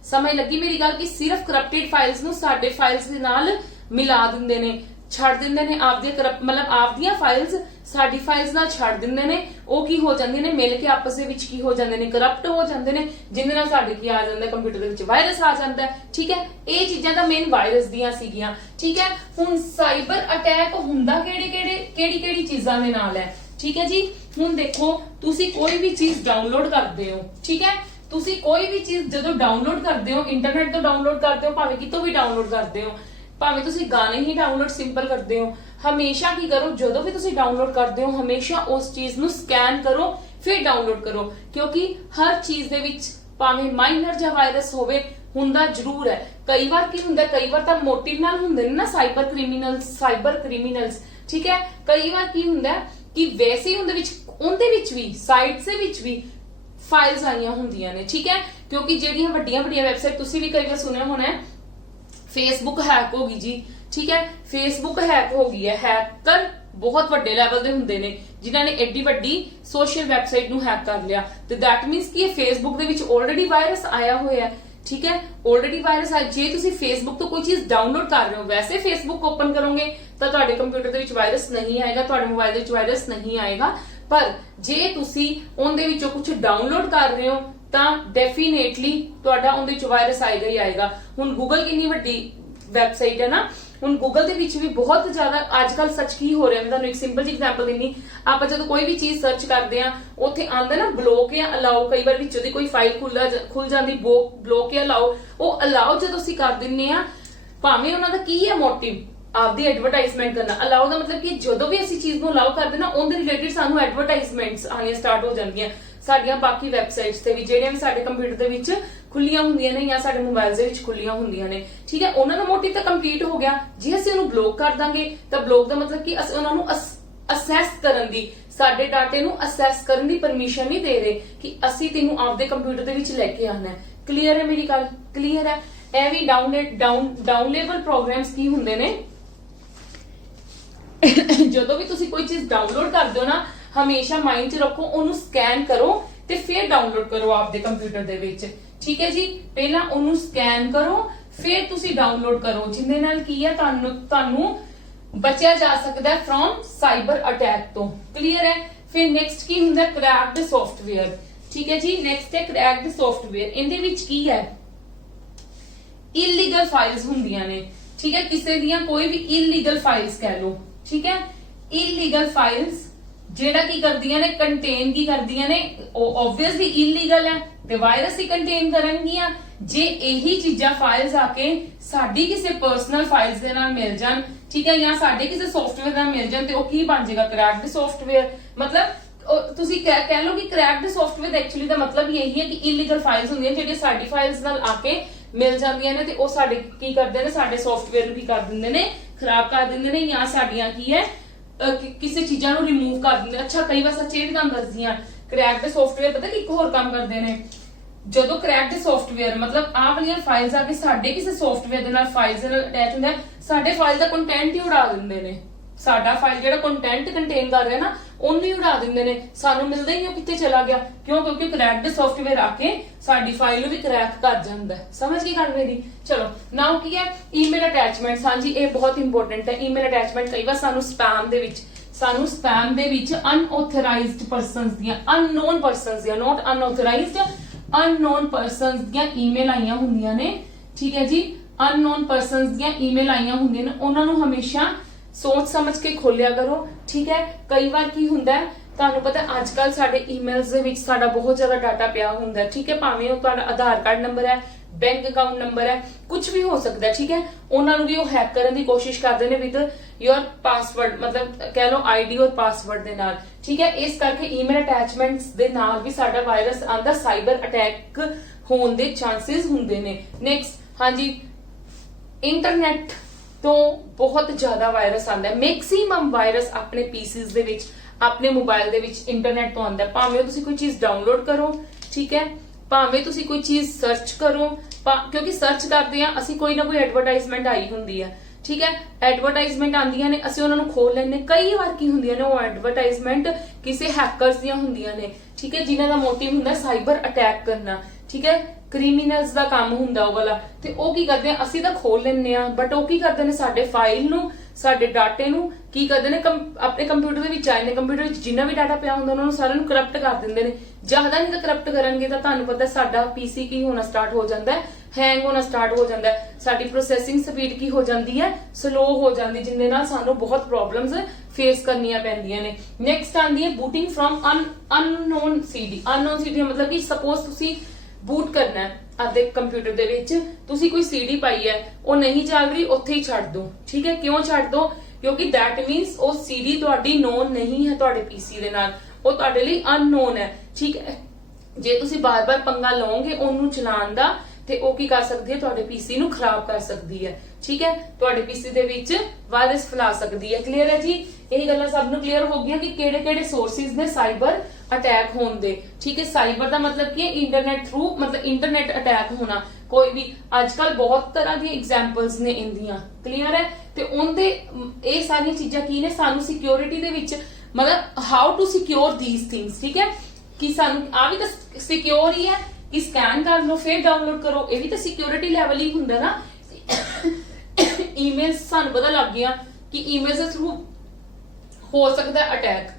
ਸਮਝ ਲੱਗੀ ਮੇਰੀ ਗੱਲ, ਕਿ ਸਿਰਫ ਕਰਪਟਡ ਫਾਈਲਸ ਨੂੰ ਸਾਡੇ ਫਾਈਲਸ ਦੇ ਨਾਲ ਮਿਲਾ ਦਿੰਦੇ ਨੇ, ਛੱਡ ਦਿੰਦੇ ਨੇ ਆਪਦੇ ਮਤਲਬ ਆਪਦੀਆਂ ਫਾਈਲਸ ਸਾਡੀ ਫਾਈਲਸ ਨਾਲ ਛੱਡ ਦਿੰਦੇ ਨੇ। ਉਹ ਕੀ ਹੋ ਜਾਂਦੀਆਂ ਨੇ, ਮਿਲ ਕੇ ਆਪਸ ਦੇ ਵਿੱਚ ਕੀ ਹੋ ਜਾਂਦੇ ਨੇ, ਕਰਪਟ ਹੋ ਜਾਂਦੇ ਨੇ, ਜਿਹਦੇ ਨਾਲ ਸਾਡੇ ਕੀ ਆ ਜਾਂਦਾ, ਕੰਪਿਊਟਰ ਦੇ ਵਿੱਚ ਵਾਇਰਸ ਆ ਜਾਂਦਾ ਹੈ, ਠੀਕ ਹੈ। ਇਹ ਚੀਜ਼ਾਂ ਤਾਂ ਮੇਨ ਵਾਇਰਸ ਦੀਆਂ ਸੀਗੀਆਂ, ਠੀਕ ਹੈ। ਹੁਣ ਸਾਈਬਰ ਅਟੈਕ ਹੁੰਦਾ ਕਿਹੜੀ ਚੀਜ਼ਾਂ ਦੇ ਨਾਲ ਹੈ, ਠੀਕ ਹੈ ਜੀ। ਹੁਣ ਦੇਖੋ, ਤੁਸੀਂ ਕੋਈ ਵੀ ਚੀਜ਼ ਡਾਊਨਲੋਡ ਕਰਦੇ ਹੋ, ਠੀਕ ਹੈ, ਤੁਸੀਂ ਕੋਈ ਵੀ ਚੀਜ਼ ਜਦੋਂ ਡਾਊਨਲੋਡ ਕਰਦੇ ਹੋ, ਇੰਟਰਨੈਟ ਤੋਂ ਡਾਊਨਲੋਡ ਕਰਦੇ ਹੋ, ਭਾਵੇਂ ਕਿਤੋਂ ਵੀ ਡਾਊਨਲੋਡ ਕਰਦੇ ਹੋ, ਭਾਵੇਂ ਤੁਸੀਂ ਗਾਣੇ ਹੀ ਡਾਊਨਲੋਡ ਸਿੰਪਲ ਕਰਦੇ ਹੋ, ਹਮੇਸ਼ਾ ਕੀ ਕਰੋ, ਜਦੋਂ ਵੀ ਤੁਸੀਂ ਡਾਊਨਲੋਡ ਕਰਦੇ ਹੋ ਹਮੇਸ਼ਾ ਉਸ ਚੀਜ਼ ਨੂੰ ਸਕੈਨ ਕਰੋ, ਫਿਰ ਡਾਊਨਲੋਡ ਕਰੋ, ਕਿਉਂਕਿ ਹਰ ਚੀਜ਼ ਦੇ ਵਿੱਚ ਭਾਵੇਂ ਮਾਈਨਰ ਜਿਹਾ ਵਾਇਰਸ ਹੋਵੇ, ਹੁੰਦਾ ਜ਼ਰੂਰ ਹੈ। ਕਈ ਵਾਰ ਕੀ ਹੁੰਦਾ, ਕਈ ਵਾਰ ਤਾਂ ਮੋਟਿਵ ਨਾਲ ਹੁੰਦੇ ਨੇ ਨਾ ਸਾਈਬਰ ਕ੍ਰਿਮੀਨਲਸ, ਠੀਕ ਹੈ। ਕਈ ਵਾਰ ਕੀ ਹੁੰਦਾ ਕਿ ਵੈਸੇ ਉਹਦੇ ਵਿੱਚ ਵੀ ਸਾਈਟਸ ਦੇ ਵਿੱਚ ਵੀ ਫਾਈਲਸ ਆਈਆਂ ਹੁੰਦੀਆਂ ਨੇ, ਠੀਕ ਹੈ। ਕਿਉਂਕਿ ਜਿਹੜੀਆਂ ਵੱਡੀਆਂ ਵੈਬਸਾਈਟ, ਤੁਸੀਂ ਵੀ ਕਈ ਵਾਰ ਸੁਣਿਆ ਹੋਣਾ, ਫੇਸਬੁੱਕ ਹੈਕ ਹੋ ਗਈ ਜੀ, ਠੀਕ ਹੈ। ਫੇਸਬੁੱਕ ਹੈਕ ਹੋ ਗਈ ਹੈ, ਹੈਕਰ ਬਹੁਤ ਵੱਡੇ ਲੈਵਲ ਦੇ ਹੁੰਦੇ ਨੇ ਜਿਨ੍ਹਾਂ ਨੇ ਐਡੀ ਵੱਡੀ ਸੋਸ਼ਲ ਵੈਬਸਾਈਟ ਨੂੰ ਹੈਕ ਕਰ ਲਿਆ, ਤੇ ਦੈਟ ਮੀਨਸ ਕਿ ਇਹ ਫੇਸਬੁੱਕ ਦੇ ਵਿੱਚ ਆਲਰੇਡੀ ਵਾਇਰਸ ਆਇਆ ਹੋਇਆ ਹੈ, ਠੀਕ ਹੈ। ਆਲਰੇਡੀ ਵਾਇਰਸ ਆ, ਜੇ ਤੁਸੀਂ ਫੇਸਬੁੱਕ ਤੋਂ ਕੋਈ ਚੀਜ਼ ਡਾਊਨਲੋਡ ਕਰ ਰਹੇ ਹੋ, ਵੈਸੇ ਫੇਸਬੁੱਕ ਓਪਨ ਕਰੋਗੇ ਤਾਂ ਤੁਹਾਡੇ ਕੰਪਿਊਟਰ ਦੇ ਵਿੱਚ ਵਾਇਰਸ ਨਹੀਂ ਆਏਗਾ, ਤੁਹਾਡੇ ਮੋਬਾਈਲ ਦੇ ਵਿੱਚ ਵਾਇਰਸ ਨਹੀਂ ਆਏਗਾ। ਪਰ ਜੇ ਤੁਸੀਂ ਉਹਦੇ ਵਿੱਚੋਂ ਕੁਝ ਡਾਊਨਲੋਡ ਕਰ ਰਹੇ ਹੋ ਤਾਂ ਡੈਫੀਨੇਟਲੀ ਤੁਹਾਡਾ ਉਹਦੇ ਵਿੱਚ ਵਾਇਰਸ ਆਏਗਾ ਹੀ ਆਏਗਾ। ਹੁਣ ਗੂਗਲ ਕਿੰਨੀ ਵੱਡੀ ਵੈਬਸਾਈਟ ਹੈ ਨਾ, ਹੁਣ ਗੂਗਲ ਦੇ ਵਿੱਚ ਵੀ ਬਹੁਤ ਜ਼ਿਆਦਾ ਅੱਜ ਕੱਲ ਸੱਚ ਕੀ ਹੋ ਰਿਹਾ, ਮੈਂ ਤੁਹਾਨੂੰ ਇੱਕ ਸਿੰਪਲ ਜਿਹੀ ਐਗਜ਼ਾਮਪਲ ਦਿੰਨੀ। ਆਪਾਂ ਜਦੋਂ ਕੋਈ ਵੀ ਚੀਜ਼ ਸਰਚ ਕਰਦੇ ਆ, ਉੱਥੇ ਆਂਦਾ ਨਾ ਬਲੌਕ ਜਾਂ ਅਲਾਓ, ਕਈ ਵਾਰ ਵਿੱਚੋਂ ਦੀ ਕੋਈ ਫਾਈਲ ਖੁੱਲ ਜਾਂਦੀ, ਬਲੌਕ ਜਾਂ ਅਲਾਓ। ਉਹ ਅਲਾਓ ਜਦੋਂ ਅਸੀਂ ਕਰ ਦਿੰਨੇ ਆ, ਭਾਵੇਂ ਉਹਨਾਂ ਦਾ ਕੀ ਹੈ ਮੋਟਿਵ, ਆਪਦੀ ਐਡਵਰਟਾਈਜ਼ਮੈਂਟ ਕਰਨਾ। ਅਲਾਓ ਦਾ ਮਤਲਬ ਕਿ ਜਦੋਂ ਵੀ ਅਸੀਂ ਚੀਜ਼ ਨੂੰ ਅਲਾਓ ਕਰਦੇ ਨਾ, ਉਹਦੇ ਰਿਲੇਟਡ ਸਾਨੂੰ ਐਡਵਰਟਾਈਜ਼ਮੈਂਟਸ ਆਉਣੀਆਂ ਸਟਾਰਟ ਹੋ ਜਾਂਦੀਆਂ ਸਾਡੀਆਂ ਬਾਕੀ ਵੈਬਸਾਈਟਸ ਤੇ ਵੀ, ਜਿਹੜੀਆਂ ਵੀ ਸਾਡੇ ਕੰਪਿਊਟਰ ਦੇ ਵਿੱਚ ਖੁੱਲੀਆਂ ਹੁੰਦੀਆਂ ਨੇ ਜਾਂ ਸਾਡੇ ਮੋਬਾਈਲ ਦੇ ਵਿੱਚ ਖੁੱਲੀਆਂ ਹੁੰਦੀਆਂ ਨੇ, ਠੀਕ ਹੈ। ਉਹਨਾਂ ਦਾ ਮੋਟਿਵ ਤਾਂ ਕੰਪਲੀਟ ਹੋ ਗਿਆ। ਜੇ ਅਸੀਂ ਉਹਨੂੰ ਬਲੌਕ ਕਰ ਦਾਂਗੇ ਤਾਂ ਬਲੌਕ ਦਾ ਮਤਲਬ ਕਿ ਅਸੀਂ ਉਹਨਾਂ ਨੂੰ ਅਸੈਸ ਕਰਨ ਦੀ, ਸਾਡੇ ਡਾਟੇ ਨੂੰ ਅਸੈਸ ਕਰਨ ਦੀ ਪਰਮਿਸ਼ਨ ਨਹੀਂ ਦੇ ਰਹੇ ਕਿ ਅਸੀਂ ਤੈਨੂੰ ਆਪਦੇ ਕੰਪਿਊਟਰ ਦੇ ਵਿੱਚ ਲੈ ਕੇ ਆਣਾ ਹੈ। ਕਲੀਅਰ ਹੈ ਮੇਰੀ ਗੱਲ, ਕਲੀਅਰ ਹੈ। ਇਹ ਵੀ ਡਾਊਨਲੋਡੇਬਲ ਪ੍ਰੋਗਰਾਮਸ ਕੀ ਹੁੰਦੇ ਨੇ, ਜਦੋਂ ਵੀ ਤੁਸੀਂ ਕੋਈ ਚੀਜ਼ ਡਾਊਨਲੋਡ ਕਰਦੇ ਹੋ ਨਾ, ਹਮੇਸ਼ਾ ਮਾਈਂਡ 'ਚ ਰੱਖੋ, ਉਹਨੂੰ ਸਕੈਨ ਕਰੋ ਤੇ ਫਿਰ ਡਾਊਨਲੋਡ ਕਰੋ ਆਪਦੇ ਕੰਪਿਊਟਰ ਦੇ ਵਿੱਚ, ਠੀਕ ਹੈ ਜੀ। ਪਹਿਲਾਂ ਉਹਨੂੰ ਸਕੈਨ ਕਰੋ, ਫਿਰ ਤੁਸੀਂ ਡਾਊਨਲੋਡ ਕਰੋ, ਜਿਹਦੇ ਨਾਲ ਕੀ ਹੈ, ਤੁਹਾਨੂੰ ਬਚਿਆ ਜਾ ਸਕਦਾ ਹੈ ਫਰੋਮ ਸਾਈਬਰ ਅਟੈਕ ਤੋਂ। ਕਲੀਅਰ ਹੈ। ਫਿਰ ਨੈਕਸਟ ਕੀ ਹੁੰਦਾ, ਕਰੈਕਡ ਸੌਫਟਵੇਅਰ, ਠੀਕ ਹੈ ਜੀ। ਨੈਕਸਟ ਹੈ ਕਰੈਕਡ ਸੌਫਟਵੇਅਰ। ਇਹਦੇ ਵਿੱਚ ਕੀ ਹੈ, ਇਲੀਗਲ ਫਾਈਲਸ ਹੁੰਦੀਆਂ ਨੇ, ਠੀਕ ਹੈ। ਕਿਸੇ ਦੀਆਂ ਕੋਈ ਵੀ ਇਲੀਗਲ ਫਾਈਲਸ ਕਹਿ ਲਓ, ਠੀਕ ਹੈ। ਇਲੀਗਲ ਫਾਈਲਸ ਜਿਹੜਾ ਕੀ ਕਰਦੀਆਂ ਨੇ, ਕੰਟੇਨ ਕੀ ਕਰਦੀਆਂ ਨੇ, ਉਹ ਆਬਵੀਅਸਲੀ ਇਲੀਗਲ ਹੈ ਤੇ ਵਾਇਰਸ ਹੀ ਕੰਟੇਨ ਕਰਨਗੀਆਂ। ਜੇ ਇਹੀ ਚੀਜ਼ਾਂ ਫਾਈਲਸ ਆ ਕੇ ਸਾਡੀ ਕਿਸੇ ਪਰਸਨਲ ਫਾਈਲਸ ਦੇ ਨਾਲ ਮਿਲ ਜਾਣ, ਠੀਕ ਹੈ, ਜਾਂ ਸਾਡੇ ਕਿਸੇ ਸੌਫਟਵੇਅਰ ਨਾਲ ਮਿਲ ਜਾਣ, ਤੇ ਉਹ ਕੀ ਬਣ ਜਾਏਗਾ, ਕਰੈਕਡ ਸੌਫਟਵੇਅਰ। ਮਤਲਬ ਤੁਸੀਂ ਕਹਿ ਲਓ ਕਿ ਕਰੈਕਡ ਸੌਫਟਵੇਅਰ ਐਕਚੁਅਲੀ ਦਾ ਮਤਲਬ ਇਹੀ ਹੈ ਕਿ ਇਲੀਗਲ ਫਾਈਲਸ ਹੁੰਦੀਆਂ ਜਿਹੜੀਆਂ ਸਾਡੀ ਫਾਈਲਸ ਨਾਲ ਆ ਕੇ ਮਿਲ ਜਾਂਦੀਆਂ ਨੇ, ਤੇ ਉਹ ਸਾਡੇ ਕੀ ਕਰਦੇ ਨੇ, ਸਾਡੇ ਸੌਫਟਵੇਅਰ ਨੂੰ ਕੀ ਕਰ ਦਿੰਦੇ ਨੇ, ਖਰਾਬ ਕਰ ਦਿੰਦੇ ਨੇ, ਜਾਂ ਸਾਡੀਆਂ ਕੀ ਹੈ ਕਿਸੇ ਚੀਜ਼ਾਂ ਨੂੰ ਰਿਮੂਵ ਕਰ ਦਿੰਦੇ। ਅੱਛਾ, ਕਈ ਵਾਰ ਸੱਚੇ ਵੀ ਤੁਹਾਨੂੰ ਦੱਸਦੀ ਆ, ਕਰੈਕਡ ਸੌਫਟਵੇਅਰ ਪਤਾ ਕਿ ਇੱਕ ਹੋਰ ਕੰਮ ਕਰਦੇ ਨੇ। ਜਦੋਂ ਕਰੈਕਡ ਸੌਫਟਵੇਅਰ ਮਤਲਬ ਆਹ ਵਾਲੀਆਂ ਫਾਈਲਸ ਆ ਕੇ ਸਾਡੇ ਕਿਸੇ ਸੌਫਟਵੇਅਰ ਦੇ ਨਾਲ ਫਾਈਲਸ ਦੇ ਨਾਲ ਅਟੈਚ ਹੁੰਦਾ, ਸਾਡੇ ਫਾਈਲ ਦਾ ਕੰਟੈਂਟ ਹੀ ਉਡਾ ਦਿੰਦੇ ਨੇ। ਸਾਡਾ ਫਾਈਲ ਜਿਹੜਾ ਕੰਟੈਂਟ ਕੰਟੇਨ ਕਰ ਰਿਹਾ ਨਾ ਉਹਨੂੰ ਹੀ ਉਡਾ ਦਿੰਦੇ ਨੇ, ਸਾਨੂੰ ਮਿਲਦਾ ਹੀ ਨਹੀਂ ਉਹ ਕਿੱਥੇ ਚਲਾ ਗਿਆ। ਕਿਉਂ? ਕਿਉਂਕਿ ਕਰੈਕਡ ਸੌਫਟਵੇਅਰ ਆ ਕੇ ਸਾਡੀ ਫਾਈਲ ਨੂੰ ਵੀ ਕਰੈਕ ਕਰ ਜਾਂਦਾ ਹੈ। ਸਮਝ ਗਈ ਗੱਲ ਮੇਰੀ? ਚਲੋ ਨਾਓ ਕੀ ਹੈ ਈਮੇਲ ਅਟੈਚਮੈਂਟਸ। ਹਾਂਜੀ ਇਹ ਬਹੁਤ ਇੰਪੋਰਟੈਂਟ ਹੈ। ਈਮੇਲ ਅਟੈਚਮੈਂਟ ਕਈ ਵਾਰ ਸਾਨੂੰ ਸਪੈਮ ਦੇ ਵਿੱਚ ਅਨਆਥੋਰਾਈਜ਼ਡ ਪਰਸਨਸ ਦੀਆਂ, ਅਨਨੋਨ ਪਰਸਨਸ ਦੀਆਂ, ਨੋਟ ਅਨਆਥੋਰਾਈਜ਼ਡ, ਅਨਨੋਨ ਪਰਸਨਸ ਦੀਆਂ ਈਮੇਲ ਆਈਆਂ ਹੁੰਦੀਆਂ ਨੇ। ਠੀਕ ਹੈ ਜੀ, ਅਨਨੋਨ ਪਰਸਨਸ ਦੀਆਂ ਈਮੇਲ ਆਈਆਂ ਹੁੰਦੀਆਂ ਨੇ, ਉਹਨਾਂ ਨੂੰ ਹਮੇਸ਼ਾ ਸੋਚ ਸਮਝ ਕੇ ਖੋਲਿਆ ਕਰੋ। ਠੀਕ ਹੈ, ਕਈ ਵਾਰ ਕੀ ਹੁੰਦਾ ਹੈ ਤੁਹਾਨੂੰ ਪਤਾ ਅੱਜ ਕੱਲ ਸਾਡੇ ਈਮੇਲਸ ਦੇ ਵਿੱਚ ਸਾਡਾ ਬਹੁਤ ਜ਼ਿਆਦਾ ਡਾਟਾ ਪਿਆ ਹੁੰਦਾ ਹੈ। ਠੀਕ ਹੈ, ਭਾਵੇਂ ਉਹ ਤੁਹਾਡਾ ਆਧਾਰ ਕਾਰਡ ਨੰਬਰ ਹੈ, ਬੈਂਕ ਅਕਾਊਂਟ ਨੰਬਰ ਹੈ, ਕੁਝ ਵੀ ਹੋ ਸਕਦਾ ਹੈ। ਠੀਕ ਹੈ, ਉਹਨਾਂ ਨੂੰ ਵੀ ਉਹ ਹੈਕ ਕਰਨ ਦੀ ਕੋਸ਼ਿਸ਼ ਕਰਦੇ ਨੇ ਵਿਦ ਯੋਰ ਪਾਸਵਰਡ, ਮਤਲਬ ਕਹਿ ਲਓ ਆਈਡੀ ਔਰ ਪਾਸਵਰਡ ਦੇ ਨਾਲ। ਠੀਕ ਹੈ, ਇਸ ਕਰਕੇ ਈਮੇਲ ਅਟੈਚਮੈਂਟਸ ਦੇ ਨਾਲ ਵੀ ਸਾਡਾ ਵਾਇਰਸ ਆਂਦਾ, ਸਾਈਬਰ ਅਟੈਕ ਹੋਣ ਦੇ ਚਾਂਸਸ ਹੁੰਦੇ ਨੇ। ਨੈਕਸਟ ਹਾਂਜੀ ਇੰਟਰਨੈਟ ਤੋਂ ਬਹੁਤ ਜ਼ਿਆਦਾ ਵਾਇਰਸ ਆਂਦਾ ਹੈ। ਮੈਕਸਿਮਮ ਵਾਇਰਸ ਆਪਣੇ ਪੀਸੀਜ਼ ਦੇ ਵਿੱਚ, ਆਪਣੇ ਮੋਬਾਈਲ ਦੇ ਵਿੱਚ ਇੰਟਰਨੈਟ ਤੋਂ ਆਂਦਾ ਹੈ। ਭਾਵੇਂ ਤੁਸੀਂ ਕੋਈ ਚੀਜ਼ ਡਾਊਨਲੋਡ ਕਰੋ, ਠੀਕ ਹੈ, ਭਾਵੇਂ ਤੁਸੀਂ ਕੋਈ ਚੀਜ਼ ਸਰਚ ਕਰੋ, ਕਿਉਂਕਿ ਸਰਚ ਕਰਦੇ ਆ ਅਸੀਂ ਕੋਈ ਨਾ ਕੋਈ ਐਡਵਰਟਾਈਜ਼ਮੈਂਟ ਆਈ ਹੁੰਦੀ ਹੈ। ਠੀਕ ਹੈ, ਐਡਵਰਟਾਈਜ਼ਮੈਂਟ ਆਉਂਦੀਆਂ ਨੇ, ਅਸੀਂ ਉਹਨਾਂ ਨੂੰ ਖੋਲ ਲੈਂਦੇ। ਕਈ ਵਾਰ ਕੀ ਹੁੰਦੀਆਂ ਨੇ ਉਹ ਐਡਵਰਟਾਈਜ਼ਮੈਂਟ ਕਿਸੇ ਹੈਕਰਸ ਦੀਆਂ ਹੁੰਦੀਆਂ ਨੇ। ਠੀਕ ਹੈ, ਜਿਨ੍ਹਾਂ ਦਾ ਮੋਟਿਵ ਹੁੰਦਾ ਸਾਈਬਰ ਅਟੈਕ ਕਰਨਾ। ਠੀਕ ਹੈ, ਕ੍ਰਿਮੀਨਲਸ ਦਾ ਕੰਮ ਹੁੰਦਾ ਉਹ ਵਾਲਾ, ਤੇ ਉਹ ਕੀ ਕਰਦੇ ਆ ਅਸੀਂ ਤਾਂ ਖੋਲ ਲੈਂਦੇ ਆ, ਬਟ ਉਹ ਕੀ ਕਰਦੇ ਨੇ ਸਾਡੇ ਫਾਈਲ ਨੂੰ, ਸਾਡੇ ਡਾਟੇ ਨੂੰ ਕੀ ਕਰਦੇ ਨੇ ਆਪਣੇ ਕੰਪਿਊਟਰ ਦੇ ਵਿੱਚ ਆਏ ਨੇ, ਕੰਪਿਊਟਰ ਵਿੱਚ ਜਿੰਨਾ ਵੀ ਡਾਟਾ ਪਿਆ ਹੁੰਦਾ ਉਹਨਾਂ ਨੂੰ ਸਾਰਿਆਂ ਨੂੰ ਕਰਪਟ ਕਰ ਦਿੰਦੇ ਨੇ। ਜ਼ਿਆਦਾ ਨਹੀਂ ਤਾਂ ਕਰਪਟ ਕਰਨਗੇ ਤਾਂ ਤੁਹਾਨੂੰ ਪਤਾ ਸਾਡਾ ਪੀਸੀ ਕੀ ਹੋਣਾ ਸਟਾਰਟ ਹੋ ਜਾਂਦਾ ਹੈ, ਹੈਂਗ ਹੋਣਾ ਸਟਾਰਟ ਹੋ ਜਾਂਦਾ ਹੈ, ਸਾਡੀ ਪ੍ਰੋਸੈਸਿੰਗ ਸਪੀਡ ਕੀ ਹੋ ਜਾਂਦੀ ਹੈ, ਸਲੋ ਹੋ ਜਾਂਦੀ, ਜਿੰਦੇ ਨਾਲ ਸਾਨੂੰ ਬਹੁਤ ਪ੍ਰੋਬਲਮਸ ਫੇਸ ਕਰਨੀਆਂ ਪੈਂਦੀਆਂ ਨੇ। ਨੈਕਸਟ ਆਂਦੀ ਹੈ ਬੂਟਿੰਗ ਫਰਮ ਅਨਨੋਨ ਸੀਡੀ। ਅਨਨੋਨ ਸੀਡੀ ਮਤਲਬ ਕਿ ਸਪੋਜ਼ ਤੁਸੀਂ ਬੂਟ ਕਰਨਾ ਹੈ ਆਪਦੇ ਕੰਪਿਊਟਰ ਦੇ ਵਿੱਚ, ਤੁਸੀਂ ਕੋਈ ਸੀਡੀ ਪਾਈ ਹੈ ਉਹ ਨਹੀਂ ਚੱਲ ਰਹੀ, ਉੱਥੇ ਹੀ ਛੱਡ ਦੋ। ਠੀਕ ਹੈ, ਕਿਉਂ ਛੱਡ ਦੋ? ਕਿਉਂਕਿ ਦੈਟ ਮੀਨਸ ਉਹ ਸੀਡੀ ਤੁਹਾਡੀ ਨੋਨ ਨਹੀਂ ਹੈ ਤੁਹਾਡੇ ਪੀਸੀ ਦੇ ਨਾਲ, ਉਹ ਤੁਹਾਡੇ ਲਈ ਅਨਨੋਨ ਹੈ। ਠੀਕ ਹੈ, ਜੇ ਤੁਸੀਂ ਬਾਰ-ਬਾਰ ਪੰਗਾ ਲਓਗੇ ਉਹਨੂੰ ਚਲਾਉਣ ਦਾ ਤੇ ਉਹ ਕੀ ਕਰ ਸਕਦੀ ਹੈ ਤੁਹਾਡੇ ਪੀਸੀ ਨੂੰ ਖਰਾਬ ਕਰ ਸਕਦੀ ਹੈ। ਠੀਕ ਹੈ, ਤੁਹਾਡੇ ਪੀਸੀ ਦੇ ਵਿੱਚ ਵਾਇਰਸ ਫੈਲਾ ਸਕਦੀ ਹੈ। ਕਲੀਅਰ ਹੈ ਜੀ? ਇਹ ਗੱਲਾਂ ਸਭ ਨੂੰ ਕਲੀਅਰ ਹੋ ਗਈਆਂ ਕਿ ਕਿਹੜੇ-ਕਿਹੜੇ ਸੋਰਸਿਸ ਨੇ ਸਾਈਬਰ ਅਟੈਕ ਹੋਣ ਦੇ। ਠੀਕ ਹੈ, ਸਾਈਬਰ ਦਾ ਮਤਲਬ ਕੀ ਹੈ? ਇੰਟਰਨੈਟ ਥਰੂ, ਮਤਲਬ ਇੰਟਰਨੈਟ ਅਟੈਕ ਹੋਣਾ। ਕੋਈ ਵੀ ਅੱਜ ਕੱਲ ਬਹੁਤ ਤਰ੍ਹਾਂ ਦੀਆਂ ਐਗਜ਼ਾਮਪਲਸ ਨੇ ਇੰਦੀਆਂ। ਕਲੀਅਰ ਹੈ? ਤੇ ਉਹਦੇ ਇਹ ਸਾਰੀਆਂ ਚੀਜ਼ਾਂ ਕੀ ਨੇ ਸਾਨੂੰ ਸਿਕਿਉਰਿਟੀ ਦੇ ਵਿੱਚ, ਮਤਲਬ how to secure these things. ਠੀਕ ਹੈ, ਕਿ ਸਾਨੂੰ ਆ ਵੀ ਤਾਂ ਸਿਕਿਉਰ ਹੀ ਹੈ ਕਿ ਸਕੈਨ ਕਰ ਲਓ ਫਿਰ ਡਾਊਨਲੋਡ ਕਰੋ, ਇਹ ਵੀ ਤਾਂ ਸਿਕਿਉਰਿਟੀ ਲੈਵਲ ਹੀ ਹੁੰਦਾ ਨਾ। ਈਮੇਲਸ ਸਾਨੂੰ ਪਤਾ ਲੱਗ ਗਿਆ ਕਿ ਈਮੇਲਸ ਦੇ ਥਰੂ ਹੋ ਸਕਦਾ ਅਟੈਕ।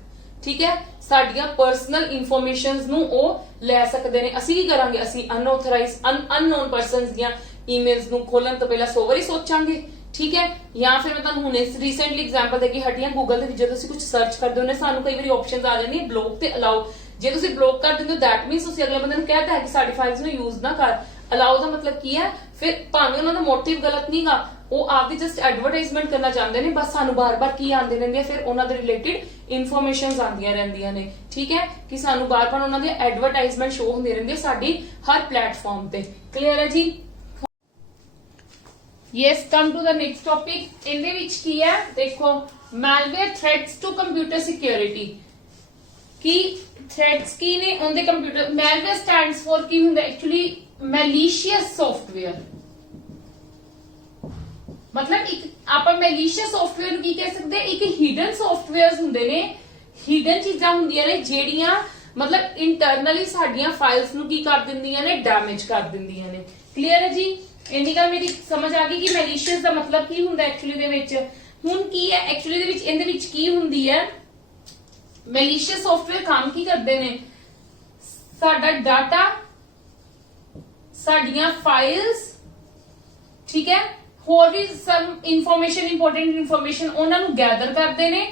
ਠੀਕ ਹੈ, ਸਾਡੀਆਂ ਪਰਸਨਲ ਇਨਫੋਰਮੇਸ਼ਨਸ ਨੂੰ ਉਹ ਲੈ ਸਕਦੇ ਨੇ। ਅਸੀਂ ਕੀ ਕਰਾਂਗੇ? ਅਸੀਂ ਅਨਆਥੋਰਾਈਜ਼ਡ ਅਨਨੋਨ ਪਰਸਨਸ ਦੀਆਂ ਈਮੇਲਸ ਨੂੰ ਖੋਲਣ ਤੋਂ ਪਹਿਲਾਂ 100 ਵਾਰੀ ਸੋਚਾਂਗੇ। ਠੀਕ ਹੈ, ਜਾਂ ਫਿਰ ਮੈਂ ਤੁਹਾਨੂੰ ਹੁਣੇ ਰੀਸੈਂਟਲੀ ਐਗਜ਼ਾਮਪਲ ਦੇ ਕੇ ਹਟੀਆਂ, ਗੂਗਲ ਦੇ ਵਿੱਚ ਜਦੋਂ ਤੁਸੀਂ ਕੁਝ ਸਰਚ ਕਰਦੇ ਹੋ ਨਾ ਸਾਨੂੰ ਕਈ ਵਾਰੀ ਆਪਸ਼ਨਸ ਆ ਜਾਂਦੀਆਂ ਬਲੌਕ ਤੇ ਅਲਾਉ। ਜੇ ਤੁਸੀਂ ਬਲੌਕ ਕਰ ਦਿੰਦੇ ਹੋ ਦੈਟ ਮੀਨਸ ਤੁਸੀਂ ਅਗਲੇ ਬੰਦੇ ਨੂੰ ਕਹਿਤਾ ਹੈ ਕਿ ਸਾਡੀ ਫਾਈਲਸ ਨੂੰ ਯੂਜ਼ ਨਾ ਕਰ। ਅਲਾਉ ਦਾ ਮਤਲਬ ਕੀ ਹੈ? ਫਿਰ ਭਾਵੇਂ ਉਹਨਾਂ ਦਾ ਮੋਟਿਵ ਗਲਤ ਨਹੀਂਗਾ, ਉਹ ਆਪਦੀ ਜਸਟ ਐਡਵਰਟਾਈਜ਼ਮੈਂਟ ਕਰਨਾ ਚਾਹੁੰਦੇ ਨੇ, ਬਸ ਸਾਨੂੰ ਬਾਰ-ਬਾਰ ਕੀ ਆਉਂਦੇ ਰਹਿੰਦੇ ਆ, ਫਿਰ ਉਹਨਾਂ ਦੇ ਰਿਲੇਟਡ ਇਨਫੋਰਮੇਸ਼ਨਸ ਆਉਂਦੀਆਂ ਰਹਿੰਦੀਆਂ ਨੇ। ਠੀਕ ਹੈ, ਕਿ ਸਾਨੂੰ ਬਾਰ-ਬਾਰ ਉਹਨਾਂ ਦੀ ਐਡਵਰਟਾਈਜ਼ਮੈਂਟ ਸ਼ੋ ਹੁੰਦੀ ਰਹਿੰਦੀ ਹੈ ਸਾਡੀ ਹਰ ਪਲੇਟਫਾਰਮ ਤੇ। ਕਲੀਅਰ ਹੈ ਜੀ? Yes, come to the next topic. ਇਹਦੇ ਵਿੱਚ ਕੀ ਹੈ ਦੇਖੋ, malware threats to computer security. ਕੀ ਥ੍ਰੈਟਸ ਕੀ ਨੇ ਉਹਦੇ ਕੰਪਿਊਟਰ? ਮੈਲਵੇਅਰ ਸਟੈਂਡਸ ਫॉर ਕੀ ਹੁੰਦਾ ਐਕਚੁਅਲੀ? ਮੈਲੀਸ਼ੀਅਸ ਸੌਫਟਵੇਅਰ। ਮਤਲਬ ਇੱਕ ਆਪਾਂ ਮੈਲੀਸ਼ੀਅਸ ਸੌਫਟਵੇਅਰ ਨੂੰ ਕੀ ਕਹਿ ਸਕਦੇ? ਇੱਕ ਹਿਡਨ ਸੌਫਟਵੇਅਰਸ ਹੁੰਦੇ ਨੇ, ਹਿਡਨ ਚੀਜ਼ਾਂ ਹੁੰਦੀਆਂ ਨੇ ਜਿਹੜੀਆਂ ਮਤਲਬ ਇੰਟਰਨਲੀ ਸਾਡੀਆਂ ਫਾਈਲਸ ਨੂੰ ਕੀ ਕਰ ਦਿੰਦੀਆਂ ਨੇ? ਡੈਮੇਜ ਕਰ ਦਿੰਦੀਆਂ ਨੇ। ਕਲੀਅਰ ਹੈ ਜੀ? ਇੰਨੀ ਗੱਲ ਮੇਰੀ ਸਮਝ ਆ ਗਈ ਕਿ ਮੈਲੀਸ਼ੀਅਸ ਦਾ ਮਤਲਬ ਕੀ ਹੁੰਦਾ ਐਕਚੁਅਲੀ ਦੇ ਵਿੱਚ। ਹੁਣ ਕੀ ਹੈ ਐਕਚੁਅਲੀ ਦੇ ਵਿੱਚ, ਇਹਦੇ ਵਿੱਚ ਕੀ ਹੁੰਦੀ ਹੈ? ਮੈਲੀਸ਼ੀਅਸ ਸੌਫਟਵੇਅਰ ਕੰਮ ਕੀ ਕਰਦੇ ਨੇ? ਸਾਡਾ ਡਾਟਾ, ਸਾਡੀਆਂ ਫਾਈਲਸ, ਠੀਕ ਹੈ, ਹੋਰ ਵੀ ਸਮ ਇਨਫੋਰਮੇਸ਼ਨ, ਇੰਪੋਰਟੈਂਟ ਇਨਫੋਰਮੇਸ਼ਨ ਉਹਨਾਂ ਨੂੰ ਗੈਦਰ ਕਰਦੇ ਨੇ।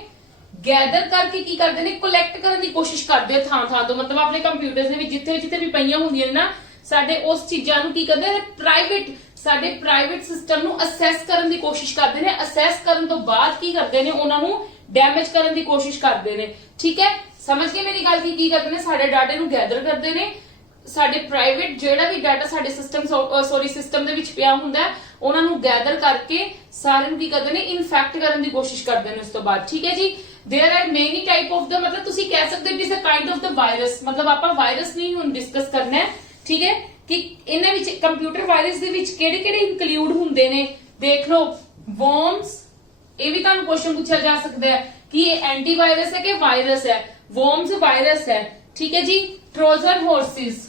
ਗੈਦਰ ਕਰਕੇ ਕੀ ਕਰਦੇ ਨੇ? ਕਲੈਕਟ ਕਰਨ ਦੀ ਕੋਸ਼ਿਸ਼ ਕਰਦੇ ਆ ਥਾਂ ਤੋਂ, ਮਤਲਬ ਆਪਣੇ ਕੰਪਿਊਟਰਸ ਦੇ ਵਿੱਚ ਜਿੱਥੇ ਵੀ ਪਈਆਂ ਹੁੰਦੀਆਂ ਨੇ ਨਾ, ਸਾਡੇ ਉਸ ਚੀਜ਼ਾਂ ਨੂੰ ਕੀ ਕਰਦੇ ਨੇ? ਪ੍ਰਾਈਵੇਟ, ਸਾਡੇ ਪ੍ਰਾਈਵੇਟ ਸਿਸਟਮ ਨੂੰ ਅਸੈਸ ਕਰਨ ਦੀ ਕੋਸ਼ਿਸ਼ ਕਰਦੇ ਨੇ। ਅਸੈਸ ਕਰਨ ਤੋਂ ਬਾਅਦ ਕੀ ਕਰਦੇ ਨੇ? ਉਹਨਾਂ ਨੂੰ ਡੈਮੇਜ ਕਰਨ ਦੀ ਕੋਸ਼ਿਸ਼ ਕਰਦੇ ਨੇ। ਠੀਕ ਹੈ, ਸਮਝ ਗਏ ਮੇਰੀ ਗੱਲ? ਕੀ ਕਰਦੇ ਨੇ? ਸਾਡੇ ਡਾਟੇ ਨੂੰ ਗੈਦਰ ਕਰਦੇ ਨੇ, ਸਾਡੇ ਪ੍ਰਾਈਵੇਟ ਜਿਹੜਾ ਵੀ ਡਾਟਾ ਸਾਡੇ ਸਿਸਟਮ ਦੇ ਵਿੱਚ ਪਿਆ ਹੁੰਦਾ ਹੈ ਉਹਨਾਂ ਨੂੰ ਗੈਦਰ ਕਰਕੇ ਸਾਰਿਆਂ ਨੂੰ ਕੀ ਕਰਦੇ ਨੇ? ਇਨਫੈਕਟ ਕਰਨ ਦੀ ਕੋਸ਼ਿਸ਼ ਕਰਦੇ ਨੇ ਉਸ ਤੋਂ ਬਾਅਦ। ਠੀਕ ਹੈ ਜੀ? There are many type of the, मतलब ਤੁਸੀਂ ਕਹਿ ਸਕਦੇ it is a kind of the virus. ਮਤਲਬ ਆਪਾਂ ਵਾਇਰਸ ਨਹੀਂ ਹੁਣ ਡਿਸਕਸ ਕਰਨਾ ਹੈ। ਠੀਕ ਹੈ, ਕਿ ਇਹਨਾਂ ਵਿੱਚ ਕੰਪਿਊਟਰ ਵਾਇਰਸ ਦੇ ਵਿੱਚ ਕਿਹੜੇ-ਕਿਹੜੇ ਇਨਕਲੂਡ ਹੁੰਦੇ ਨੇ ਦੇਖ ਲਓ। ਵਰਮਸ, ਇਹ ਵੀ ਤੁਹਾਨੂੰ ਕੁਐਸਚਨ ਪੁੱਛਿਆ ਜਾ ਸਕਦਾ ਹੈ कि ये एंटीवायरस है कि वायरस है। वॉर्म्स वायरस है, ठीक है जी। ट्रोजन हॉर्सेस,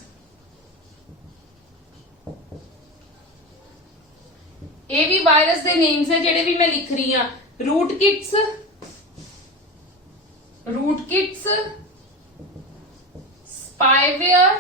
ये भी वायरस दे नेम्स है जेडे भी मैं लिख रही हां। Rootkits, spyware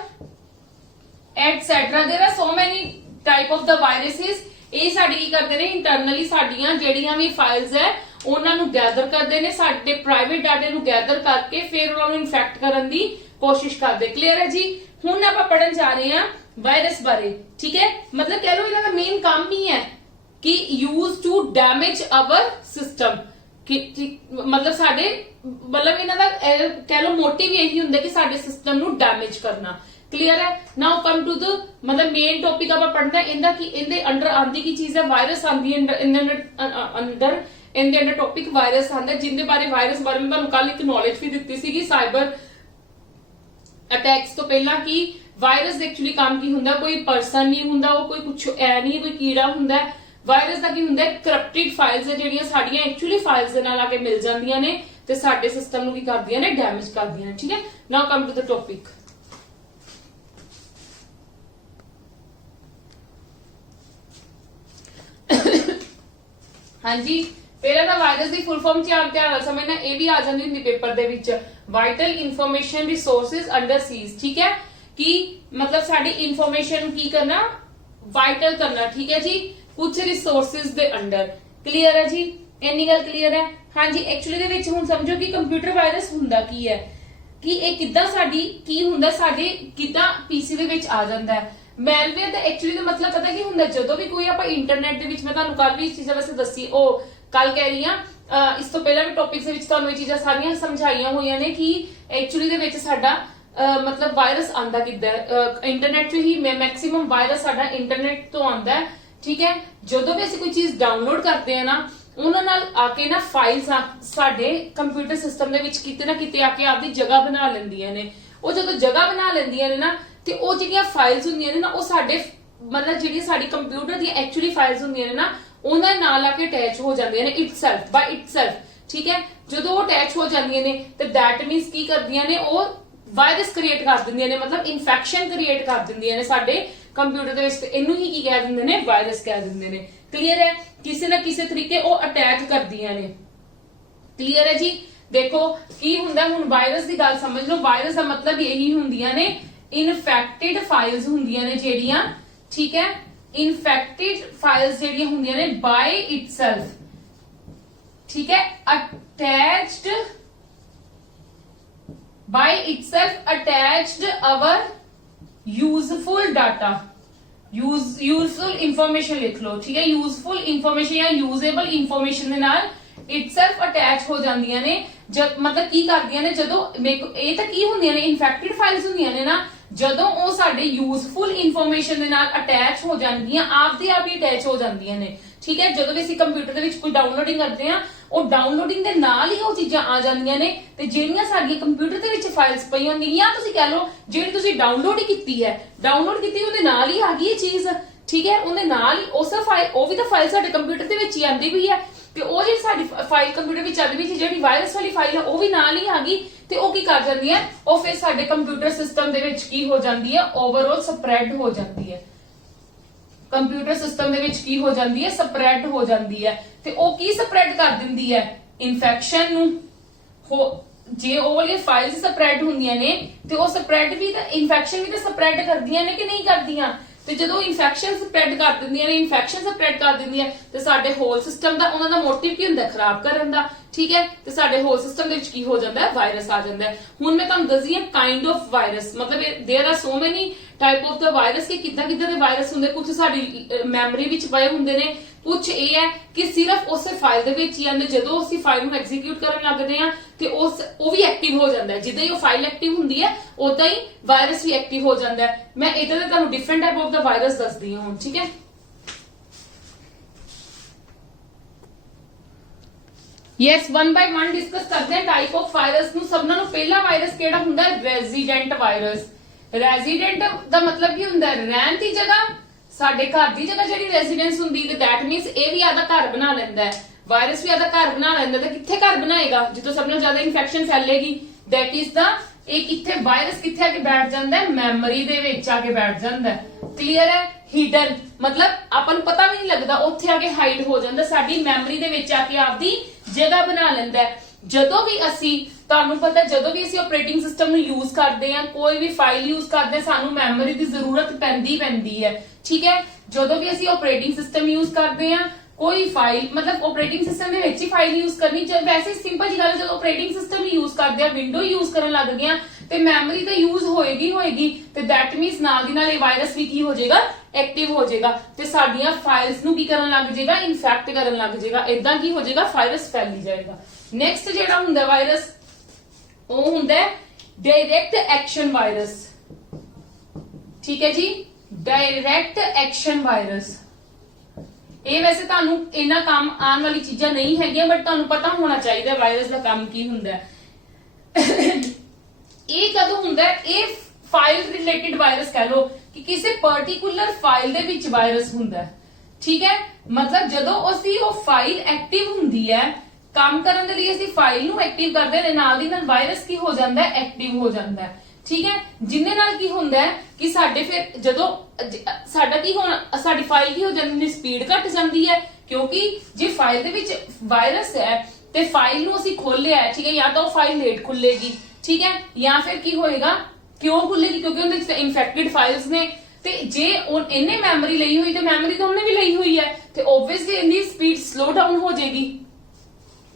etcetera. There are so many type of the viruses. ये साडी की करते ने इंटरनली साडियां जेड़ियां भी फाइल्स है ਉਹਨਾਂ ਨੂੰ ਗੈਦਰ ਕਰਦੇ ਨੇ, ਸਾਡੇ ਪ੍ਰਾਈਵੇਟ ਡਾਟੇ ਨੂੰ ਗੈਦਰ ਕਰਕੇ ਫਿਰ ਉਹਨਾਂ ਨੂੰ ਇਨਫੈਕਟ ਕਰਨ ਦੀ ਕੋਸ਼ਿਸ਼ ਕਰਦੇ। ਕਲੀਅਰ ਹੈ ਜੀ। ਹੁਣ ਆਪਾਂ ਪੜਨ ਜਾ ਰਹੇ ਹਾਂ ਵਾਇਰਸ ਬਾਰੇ, ਠੀਕ ਹੈ। ਮਤਲਬ ਕਹਿ ਲਓ ਇਹਨਾਂ ਦਾ ਮੇਨ ਕੰਮ ਹੀ ਹੈ ਕਿ use to damage our system, ਮਤਲਬ ਸਾਡੇ ਮਤਲਬ ਇਹਨਾਂ ਦਾ ਕਹਿ ਲਓ ਮੋਟਿਵ ਇਹੀ ਹੁੰਦਾ ਕਿ ਸਾਡੇ ਸਿਸਟਮ ਨੂੰ ਡੈਮੇਜ ਕਰਨਾ। क्लियर है। नाउ कम टू द मतलब मेन टॉपिक आप पढ़ना है इंदा की इंदे अंडर आंदी की चीज है वायरस आंदी है अंदर इनके अंडर टॉपिक वायरस आंदा है जिंदे बारे वायरस बारे में ਤੁਹਾਨੂੰ ਕੱਲ ਇੱਕ ਨੌਲੇਜ ਵੀ ਦਿੱਤੀ ਸੀਗੀ ਸਾਈबर ਅਟੈਕਸ ਤੋਂ ਪਹਿਲਾਂ ਕਿ ਵਾਇਰਸ ਐਕਚੁਅਲੀ ਕੰਮ ਕੀ ਹੁੰਦਾ, ਕੋਈ ਪਰਸਨ ਨਹੀਂ ਹੁੰਦਾ, ਉਹ ਕੋਈ ਕੁਝ ਐ ਨਹੀਂ ਕੋਈ ਕੀੜਾ ਹੁੰਦਾ। ਵਾਇਰਸ ਦਾ ਕੀ ਹੁੰਦਾ, ਕਰਪਟਡ ਫਾਈਲਸ ਹੈ ਜਿਹੜੀਆਂ ਸਾਡੀਆਂ ਐਕਚੁਅਲੀ ਫਾਈਲਸ ਦੇ ਨਾਲ ਆ ਕੇ ਮਿਲ ਜਾਂਦੀਆਂ ਨੇ ਤੇ ਸਾਡੇ ਸਿਸਟਮ ਨੂੰ ਕੀ ਕਰਦੀਆਂ ਨੇ, ਡੈਮੇਜ ਕਰਦੀਆਂ ਨੇ। ਠੀਕ ਹੈ। Now come to the topic. हाँ जी, पहला तो वायरस की फुल फॉर्म ध्यान समझना, ये भी आ जाती होंगी पेपर दे विच। Vital information resources under siege. ठीक है कि मतलब साडी इंफॉर्मेशन की करना, वाइटल करना। ठीक है जी, कुछ रिसोर्सेज दे अंडर। क्लियर है जी, इन्नी गल क्लियर है। हाँ जी, एक्चुअली दे विच हुण समझो कि कंप्यूटर वायरस हुंदा की है कि ये किद्दां साडी की हुंदा, साडे किद्दां पीसी दे विच आ जांदा है। मैलवेयर दा एक्चुअली दा मतलब पता की हुंदा, जदों भी कोई आपां इंटरनेट दे विच, मैं तुहानूं कल भी चीज़ां वैसे दसी, ओ कल कह रही हां, इस तो पहला भी टॉपिक्स दे विच तुहानूं ये चीज़ां सारियां समझाईयां होईयां ने कि एक्चुअली दे विच साडा मतलब वायरस आंदा किद्दां है। इंटरनेट च ही मैक्सिमम वायरस साडा इंटरनेट तो आंदा है। ठीक है। जदों भी असीं कोई चीज़ डाउनलोड करते हैं ना, उन्हां नाल आके ना फाइल्स साडे कंप्यूटर सिस्टम दे विच किते ना किते आके आपदी जगह बना लैंदियां ने। ਉਹ ਜਦੋਂ ਜਗ੍ਹਾ ਬਣਾ ਲੈਂਦੀਆਂ ਨੇ ਨਾ ਤੇ ਉਹ ਜਿਹੜੀਆਂ ਫਾਈਲਸ ਹੁੰਦੀਆਂ ਨੇ ਨਾ, ਉਹ ਸਾਡੇ ਮਤਲਬ ਜਿਹੜੀ ਸਾਡੀ ਕੰਪਿਊਟਰ ਦੀ ਐਕਚੁਅਲੀ ਫਾਈਲਸ ਹੁੰਦੀਆਂ ਨੇ ਨਾ, ਉਹਨਾਂ ਨਾਲ ਆ ਕੇ ਅਟੈਚ ਹੋ ਜਾਂਦੀਆਂ ਨੇ ਇਟਸੈਲਫ ਬਾਈ ਇਟਸੈਲਫ। ਠੀਕ ਹੈ। ਜਦੋਂ ਉਹ ਅਟੈਚ ਹੋ ਜਾਂਦੀਆਂ ਨੇ ਤੇ ਦੈਟ ਮੀਨਸ ਕੀ ਕਰਦੀਆਂ ਨੇ, ਉਹ ਵਾਇਰਸ ਕ੍ਰੀਏਟ ਕਰ ਦਿੰਦੀਆਂ ਨੇ, ਮਤਲਬ ਇਨਫੈਕਸ਼ਨ ਕ੍ਰੀਏਟ ਕਰ ਦਿੰਦੀਆਂ ਨੇ ਸਾਡੇ ਕੰਪਿਊਟਰ ਦੇ ਵਿੱਚ। ਤੇ ਇਹਨੂੰ ਹੀ ਕੀ ਕਹਿ ਦਿੰਦੇ ਨੇ, ਵਾਇਰਸ ਕਹਿ ਦਿੰਦੇ ਨੇ। ਕਲੀਅਰ ਹੈ। ਕਿਸੇ ਨਾ ਕਿਸੇ ਤਰੀਕੇ ਉਹ ਅਟੈਕ ਕਰਦੀਆਂ ਨੇ। ਕਲੀਅਰ ਹੈ ਜੀ। देखो की हुंदा, हुण वायरस की गल समझ लो। वायरस का मतलब यही हुंदियां ने इनफेक्टेड फाइल्स हुंदियां ने जेड़ियां। ठीक है। इनफेक्टेड फाइल्स जेड़ियां हुंदियां ने बाय इटसेल्फ। ठीक है। Attached by itself, attached our useful data, useful information लिख लो। ठीक है। यूजफुल इंफॉर्मेशन या यूजेबल इंफॉर्मेशन दे नाल इटसेल्फ अटैच हो जांदियां ने। जब मतलब की करदियां ने, जदों ये तां की हुंदियां ने, इनफेक्टेड फाइल्स हुंदियां ने ना, जदों ਉਹ ਸਾਡੇ यूजफुल इंफॉर्मेशन ਦੇ ਨਾਲ ਅਟੈਚ ਹੋ ਜਾਂਦੀਆਂ, ਆਪਦੇ ਆਪ ਹੀ ਅਟੈਚ ਹੋ ਜਾਂਦੀਆਂ ਨੇ। ਠੀਕ ਹੈ। ਜਦੋਂ ਵੀ ਅਸੀਂ ਕੰਪਿਊਟਰ ਦੇ ਵਿੱਚ ਕੋਈ ਡਾਊਨਲੋਡਿੰਗ ਕਰਦੇ ਆ, ਉਹ ਡਾਊਨਲੋਡਿੰਗ ਦੇ ਨਾਲ ਹੀ ਉਹ ਚੀਜ਼ਾਂ ਆ ਜਾਂਦੀਆਂ ਨੇ ਤੇ ਜਿਹੜੀਆਂ ਸਾਡੀਆਂ ਕੰਪਿਊਟਰ ਦੇ ਵਿੱਚ ਫਾਈਲਸ ਪਈਆਂ ਹੁੰਦੀਆਂ, ਤੁਸੀਂ ਕਹਿ ਲਓ ਜਿਹੜੀ ਤੁਸੀਂ ਡਾਊਨਲੋਡ ਹੀ ਕੀਤੀ ਹੈ, ਡਾਊਨਲੋਡ ਕੀਤੀ ਉਹਦੇ ਨਾਲ ਹੀ ਆ ਗਈ ਇਹ ਚੀਜ਼। ਠੀਕ ਹੈ। ਉਹਦੇ ਨਾਲ ਹੀ ਉਸ ਫਾਈਲ, ਉਹ ਵੀ ਤਾਂ ਫਾਈਲ ਸਾਡੇ ਕੰਪਿਊਟਰ ਦੇ ਵਿੱਚ ਹੀ ਆਂਦੀ ਪਈ ਹੈ ਤੇ ਉਹ ਜਿਹੜੀ ਸਾਡੀ ਫਾਈਲ ਕੰਪਿਊਟਰ ਵਿੱਚ ਚੱਲਦੀ ਵੀ ਜਿਹੜੀ ਵਾਇਰਸ ਵਾਲੀ ਫਾਈਲ ਹੈ ਉਹ ਵੀ ਨਾਲ ਹੀ ਆ ਗਈ ਤੇ ਉਹ ਕੀ ਕਰ ਜਾਂਦੀ ਹੈ, ਉਹ ਫਿਰ ਸਾਡੇ ਕੰਪਿਊਟਰ ਸਿਸਟਮ ਦੇ ਵਿੱਚ ਕੀ ਹੋ ਜਾਂਦੀ ਹੈ, ਓਵਰਆਲ ਸਪਰੈਡ ਹੋ ਜਾਂਦੀ ਹੈ। ਕੰਪਿਊਟਰ ਸਿਸਟਮ ਦੇ ਵਿੱਚ ਕੀ ਹੋ ਜਾਂਦੀ ਹੈ, ਸਪਰੈਡ ਹੋ ਜਾਂਦੀ ਹੈ। ਤੇ ਉਹ ਕੀ ਸਪਰੈਡ ਕਰ ਦਿੰਦੀ ਹੈ, ਇਨਫੈਕਸ਼ਨ ਨੂੰ। ਜੇ ਉਹ ਵਾਲੀਆਂ ਫਾਈਲਸ ਸਪਰੈਡ ਹੁੰਦੀਆਂ ਨੇ ਤੇ ਉਹ ਸਪਰੈਡ ਵੀ ਤਾਂ, ਇਨਫੈਕਸ਼ਨ ਵੀ ਤਾਂ ਸਪਰੈਡ ਕਰਦੀਆਂ ਨੇ ਕਿ ਨਹੀਂ ਕਰਦੀਆਂ। ਤੇ ਜਦੋਂ ਇਨਫੈਕਸ਼ਨ ਸਪਰੈਡ ਕਰ ਦਿੰਦੀਆਂ ਨੇ, ਇਨਫੈਕਸ਼ਨ ਸਪਰੈਡ ਕਰ ਦਿੰਦੀਆਂ ਤੇ ਸਾਡੇ ਹੋਲ ਸਿਸਟਮ ਦਾ, ਉਹਨਾਂ ਦਾ ਮੋਟਿਵ ਕੀ ਹੁੰਦਾ, ਖਰਾਬ ਕਰਨ ਦਾ। ਠੀਕ ਹੈ। ਤੇ ਸਾਡੇ ਹੋਲ ਸਿਸਟਮ ਦੇ ਵਿੱਚ ਕੀ ਹੋ ਜਾਂਦਾ ਹੈ, ਵਾਇਰਸ ਆ ਜਾਂਦਾ ਹੈ। ਹੁਣ ਮੈਂ ਤੁਹਾਨੂੰ ਦੱਸਦੀ ਹਾਂ ਕਾਈਂਡ ਆਫ ਵਾਇਰਸ, ਮਤਲਬ there are so many type of the virus कि किद्दां किद्दां दे वायरस हुंदे। कुछ साडी मैमरी विच पए हुंदे ने, कुछ ਇਹ ਹੈ ਕਿ ਸਿਰਫ ਉਸੇ ਫਾਈਲ ਦੇ ਵਿੱਚ ਹੀ ਆਂਦੇ। ਜਦੋਂ ਅਸੀਂ ਫਾਈਲ ਨੂੰ ਐਗਜ਼ੀਕਿਊਟ ਕਰਨ ਲੱਗਦੇ ਆ ਤੇ ਉਹ ਵੀ ਐਕਟਿਵ ਹੋ ਜਾਂਦਾ ਹੈ। ਜਿੱਦਾਂ ਹੀ ਉਹ ਫਾਈਲ ਐਕਟਿਵ ਹੁੰਦੀ ਹੈ ਉਦਾਂ ਹੀ ਵਾਇਰਸ ਵੀ ਐਕਟਿਵ ਹੋ ਜਾਂਦਾ ਹੈ। ਮੈਂ ਇਦਾਂ ਦੇ ਤੁਹਾਨੂੰ different type of the virus ਦੱਸਦੀ ਹਾਂ ਹੁਣ। ਠੀਕ ਹੈ। Yes, one by one discuss करते हैं टाइप ऑफ वायरस ਨੂੰ। ਸਭ ਨਾਲੋਂ ਪਹਿਲਾ ਵਾਇਰਸ ਕਿਹੜਾ ਹੁੰਦਾ ਹੈ, ਰੈਜ਼ੀਡੈਂਟ ਵਾਇਰਸ। ਰੈਜ਼ੀਡੈਂਟ ਦਾ ਮਤਲਬ ਕੀ ਹੁੰਦਾ ਹੈ, ਰਹਿਣ ਦੀ ਜਗ੍ਹਾ, ਸਾਡੇ ਘਰ ਦੀ ਜਗ੍ਹਾ ਜਿਹੜੀ ਰੈਜ਼ੀਡੈਂਸ ਹੁੰਦੀ ਤੇ ਦੈਟ ਮੀਨਸ ਇਹ ਵੀ ਆਦਾ ਘਰ ਬਣਾ ਲੈਂਦਾ ਹੈ। ਵਾਇਰਸ ਵੀ ਆਦਾ ਘਰ ਬਣਾ ਲੈਂਦਾ ਤੇ ਕਿੱਥੇ ਘਰ ਬਣਾਏਗਾ ਜਦੋਂ ਸਭ ਨਾਲੋਂ ਜ਼ਿਆਦਾ ਇਨਫੈਕਸ਼ਨ ਫੈਲੇਗੀ। ਦੈਟ ਇਜ਼ ਦਾ ਇਹ ਕਿੱਥੇ ਵਾਇਰਸ ਕਿੱਥੇ ਆ ਕੇ ਬੈਠ ਜਾਂਦਾ ਹੈ, ਮੈਮਰੀ ਦੇ ਵਿੱਚ ਆ ਕੇ ਬੈਠ ਜਾਂਦਾ ਹੈ। ਕਲੀਅਰ ਹੈ। ਹਿਡਨ ਮਤਲਬ ਆਪਾਂ ਨੂੰ ਪਤਾ ਵੀ ਨਹੀਂ ਲੱਗਦਾ, ਉੱਥੇ ਆ ਕੇ ਹਾਈਡ ਹੋ ਜਾਂਦਾ, ਸਾਡੀ ਮੈਮਰੀ ਦੇ ਵਿੱਚ ਆ ਕੇ ਆਪਦੀ ਜਗ੍ਹਾ ਬਣਾ ਲੈਂਦਾ ਹੈ। ਜਦੋਂ ਵੀ ਅਸੀਂ ਤੁਹਾਨੂੰ ਪਤਾ ਜਦੋਂ ਵੀ ਅਸੀਂ ਆਪਰੇਟਿੰਗ ਸਿਸਟਮ ਨੂੰ ਯੂਜ਼ ਕਰਦੇ ਆ, ਕੋਈ ਵੀ ਫਾਈਲ ਯੂਜ਼ ਕਰਦੇ ਆ, ਸਾਨੂੰ ਮੈਮਰੀ ਦੀ ਜ਼ਰੂਰਤ ਪੈਂਦੀ ਹੈ। ਠੀਕ ਹੈ, ਜਦੋਂ ਵੀ ਅਸੀਂ ਆਪਰੇਟਿੰਗ ਸਿਸਟਮ ਯੂਜ਼ ਕਰਦੇ ਆ, ਕੋਈ ਫਾਈਲ ਮਤਲਬ ਆਪਰੇਟਿੰਗ ਸਿਸਟਮ ਦੇ ਵਿੱਚ ਹੀ ਫਾਈਲ ਯੂਜ਼ ਕਰਨੀ ਚਾਹੀਦੀ। ਵੈਸੇ ਸਿੰਪਲ ਜੀ ਗੱਲ, ਜਦੋਂ ਆਪਰੇਟਿੰਗ ਸਿਸਟਮ ਹੀ ਯੂਜ਼ ਕਰਦੇ ਆ, ਵਿੰਡੋ ਯੂਜ਼ ਕਰਨ ਲੱਗ ਗਏ ਆ ਤੇ ਮੈਮਰੀ ਤਾਂ ਯੂਜ਼ ਹੋਏਗੀ ਤੇ ਦੈਟ ਮੀਨਸ ਨਾਲ ਦੀ ਨਾਲ ਇਹ ਵਾਇਰਸ ਵੀ ਕੀ ਹੋ ਜਾਏਗਾ, ਐਕਟਿਵ ਹੋ ਜਾਏਗਾ ਤੇ ਸਾਡੀਆਂ ਫਾਈਲਸ ਨੂੰ ਕੀ ਕਰਨ ਲੱਗ ਜਾਏਗਾ, ਇਨਫੈਕਟ ਕਰਨ ਲੱਗ ਜਾਏਗਾ। ਇਦਾਂ ਕੀ ਹੋ ਜਾਏਗਾ, ਵਾਇਰਸ ਫੈਲੀ ਜਾਏਗਾ। ਨੈਕਸਟ ਜਿਹੜਾ ਹੁੰਦਾ ਵਾਇਰਸ ਉਹ ਹੁੰਦਾ ਡਾਇਰੈਕਟ ਐਕਸ਼ਨ ਵਾਇਰਸ। ਠੀਕ ਹੈ ਜੀ, ਡਾਇਰੈਕਟ ਐਕਸ਼ਨ ਵਾਇਰਸ। ਇਹ ਵੈਸੇ ਤੁਹਾਨੂੰ ਇਹਨਾਂ ਕੰਮ ਆਉਣ ਵਾਲੀ ਚੀਜ਼ਾਂ ਨਹੀਂ ਹੈਗੀਆਂ ਬਟ ਤੁਹਾਨੂੰ ਪਤਾ ਹੋਣਾ ਚਾਹੀਦਾ ਵਾਇਰਸ ਦਾ ਕੰਮ ਕੀ ਹੁੰਦਾ ਹੈ। ਇਹ ਕਦੋਂ ਹੁੰਦਾ ਹੈ, ਇਹ ਫਾਈਲ ਰਿਲੇਟਡ ਵਾਇਰਸ ਕਹ ਲੋ ਕਿ ਕਿਸੇ ਪਾਰਟਿਕੂਲਰ ਫਾਈਲ ਦੇ ਵਿੱਚ ਵਾਇਰਸ ਹੁੰਦਾ ਹੈ। ਠੀਕ ਹੈ, ਮਤਲਬ ਜਦੋਂ ਅਸੀਂ ਉਹ ਫਾਈਲ ਐਕਟਿਵ ਹੁੰਦੀ ਹੈ, ਕੰਮ ਕਰਨ ਦੇ ਲਈ ਅਸੀਂ ਫਾਈਲ ਨੂੰ ਐਕਟਿਵ ਕਰਦੇ ਨੇ, ਨਾਲ ਦੀ ਨਾਲ ਵਾਇਰਸ ਕੀ ਹੋ ਜਾਂਦਾ ਹੈ, ਐਕਟਿਵ ਹੋ ਜਾਂਦਾ ਹੈ। ਠੀਕ ਹੈ, ਜਿੰਨੇ ਨਾਲ ਕੀ ਹੁੰਦਾ ਹੈ ਕਿ ਸਾਡੇ ਫਿਰ ਜਦੋਂ ਸਾਡਾ ਕੀ ਹੋਣਾ, ਸਾਡੀ ਫਾਈਲ ਕੀ ਹੋ ਜਾਂਦੀ ਹੈ, ਸਪੀਡ ਘਟ ਜਾਂਦੀ ਹੈ ਕਿਉਂਕਿ ਜੇ ਫਾਈਲ ਦੇ ਵਿੱਚ ਵਾਇਰਸ ਹੈ ਤੇ ਫਾਈਲ ਨੂੰ ਅਸੀਂ ਖੋਲਿਆ ਹੈ। ਠੀਕ ਹੈ, ਜਾਂ ਤਾਂ ਉਹ ਫਾਈਲ ਲੇਟ ਖੁੱਲੇਗੀ। ਠੀਕ ਹੈ, ਜਾਂ ਫਿਰ ਕੀ ਹੋਏਗਾ, ਕਿਉਂ ਖੁੱਲੇਗੀ ਕਿਉਂਕਿ ਉਹਦੇ ਵਿੱਚ ਇਨਫੈਕਟਡ ਫਾਈਲਸ ਨੇ ਤੇ ਜੇ ਇਹਨੇ ਮੈਮਰੀ ਲਈ ਹੋਈ ਤੇ ਮੈਮਰੀ ਤਾਂ ਉਹਨੇ ਵੀ ਲਈ ਹੋਈ ਹੈ ਤੇ ਆਬਵੀਅਸਲੀ ਇਹਦੀ ਸਪੀਡ ਸਲੋ ਡਾਊਨ ਹੋ ਜਾਏਗੀ।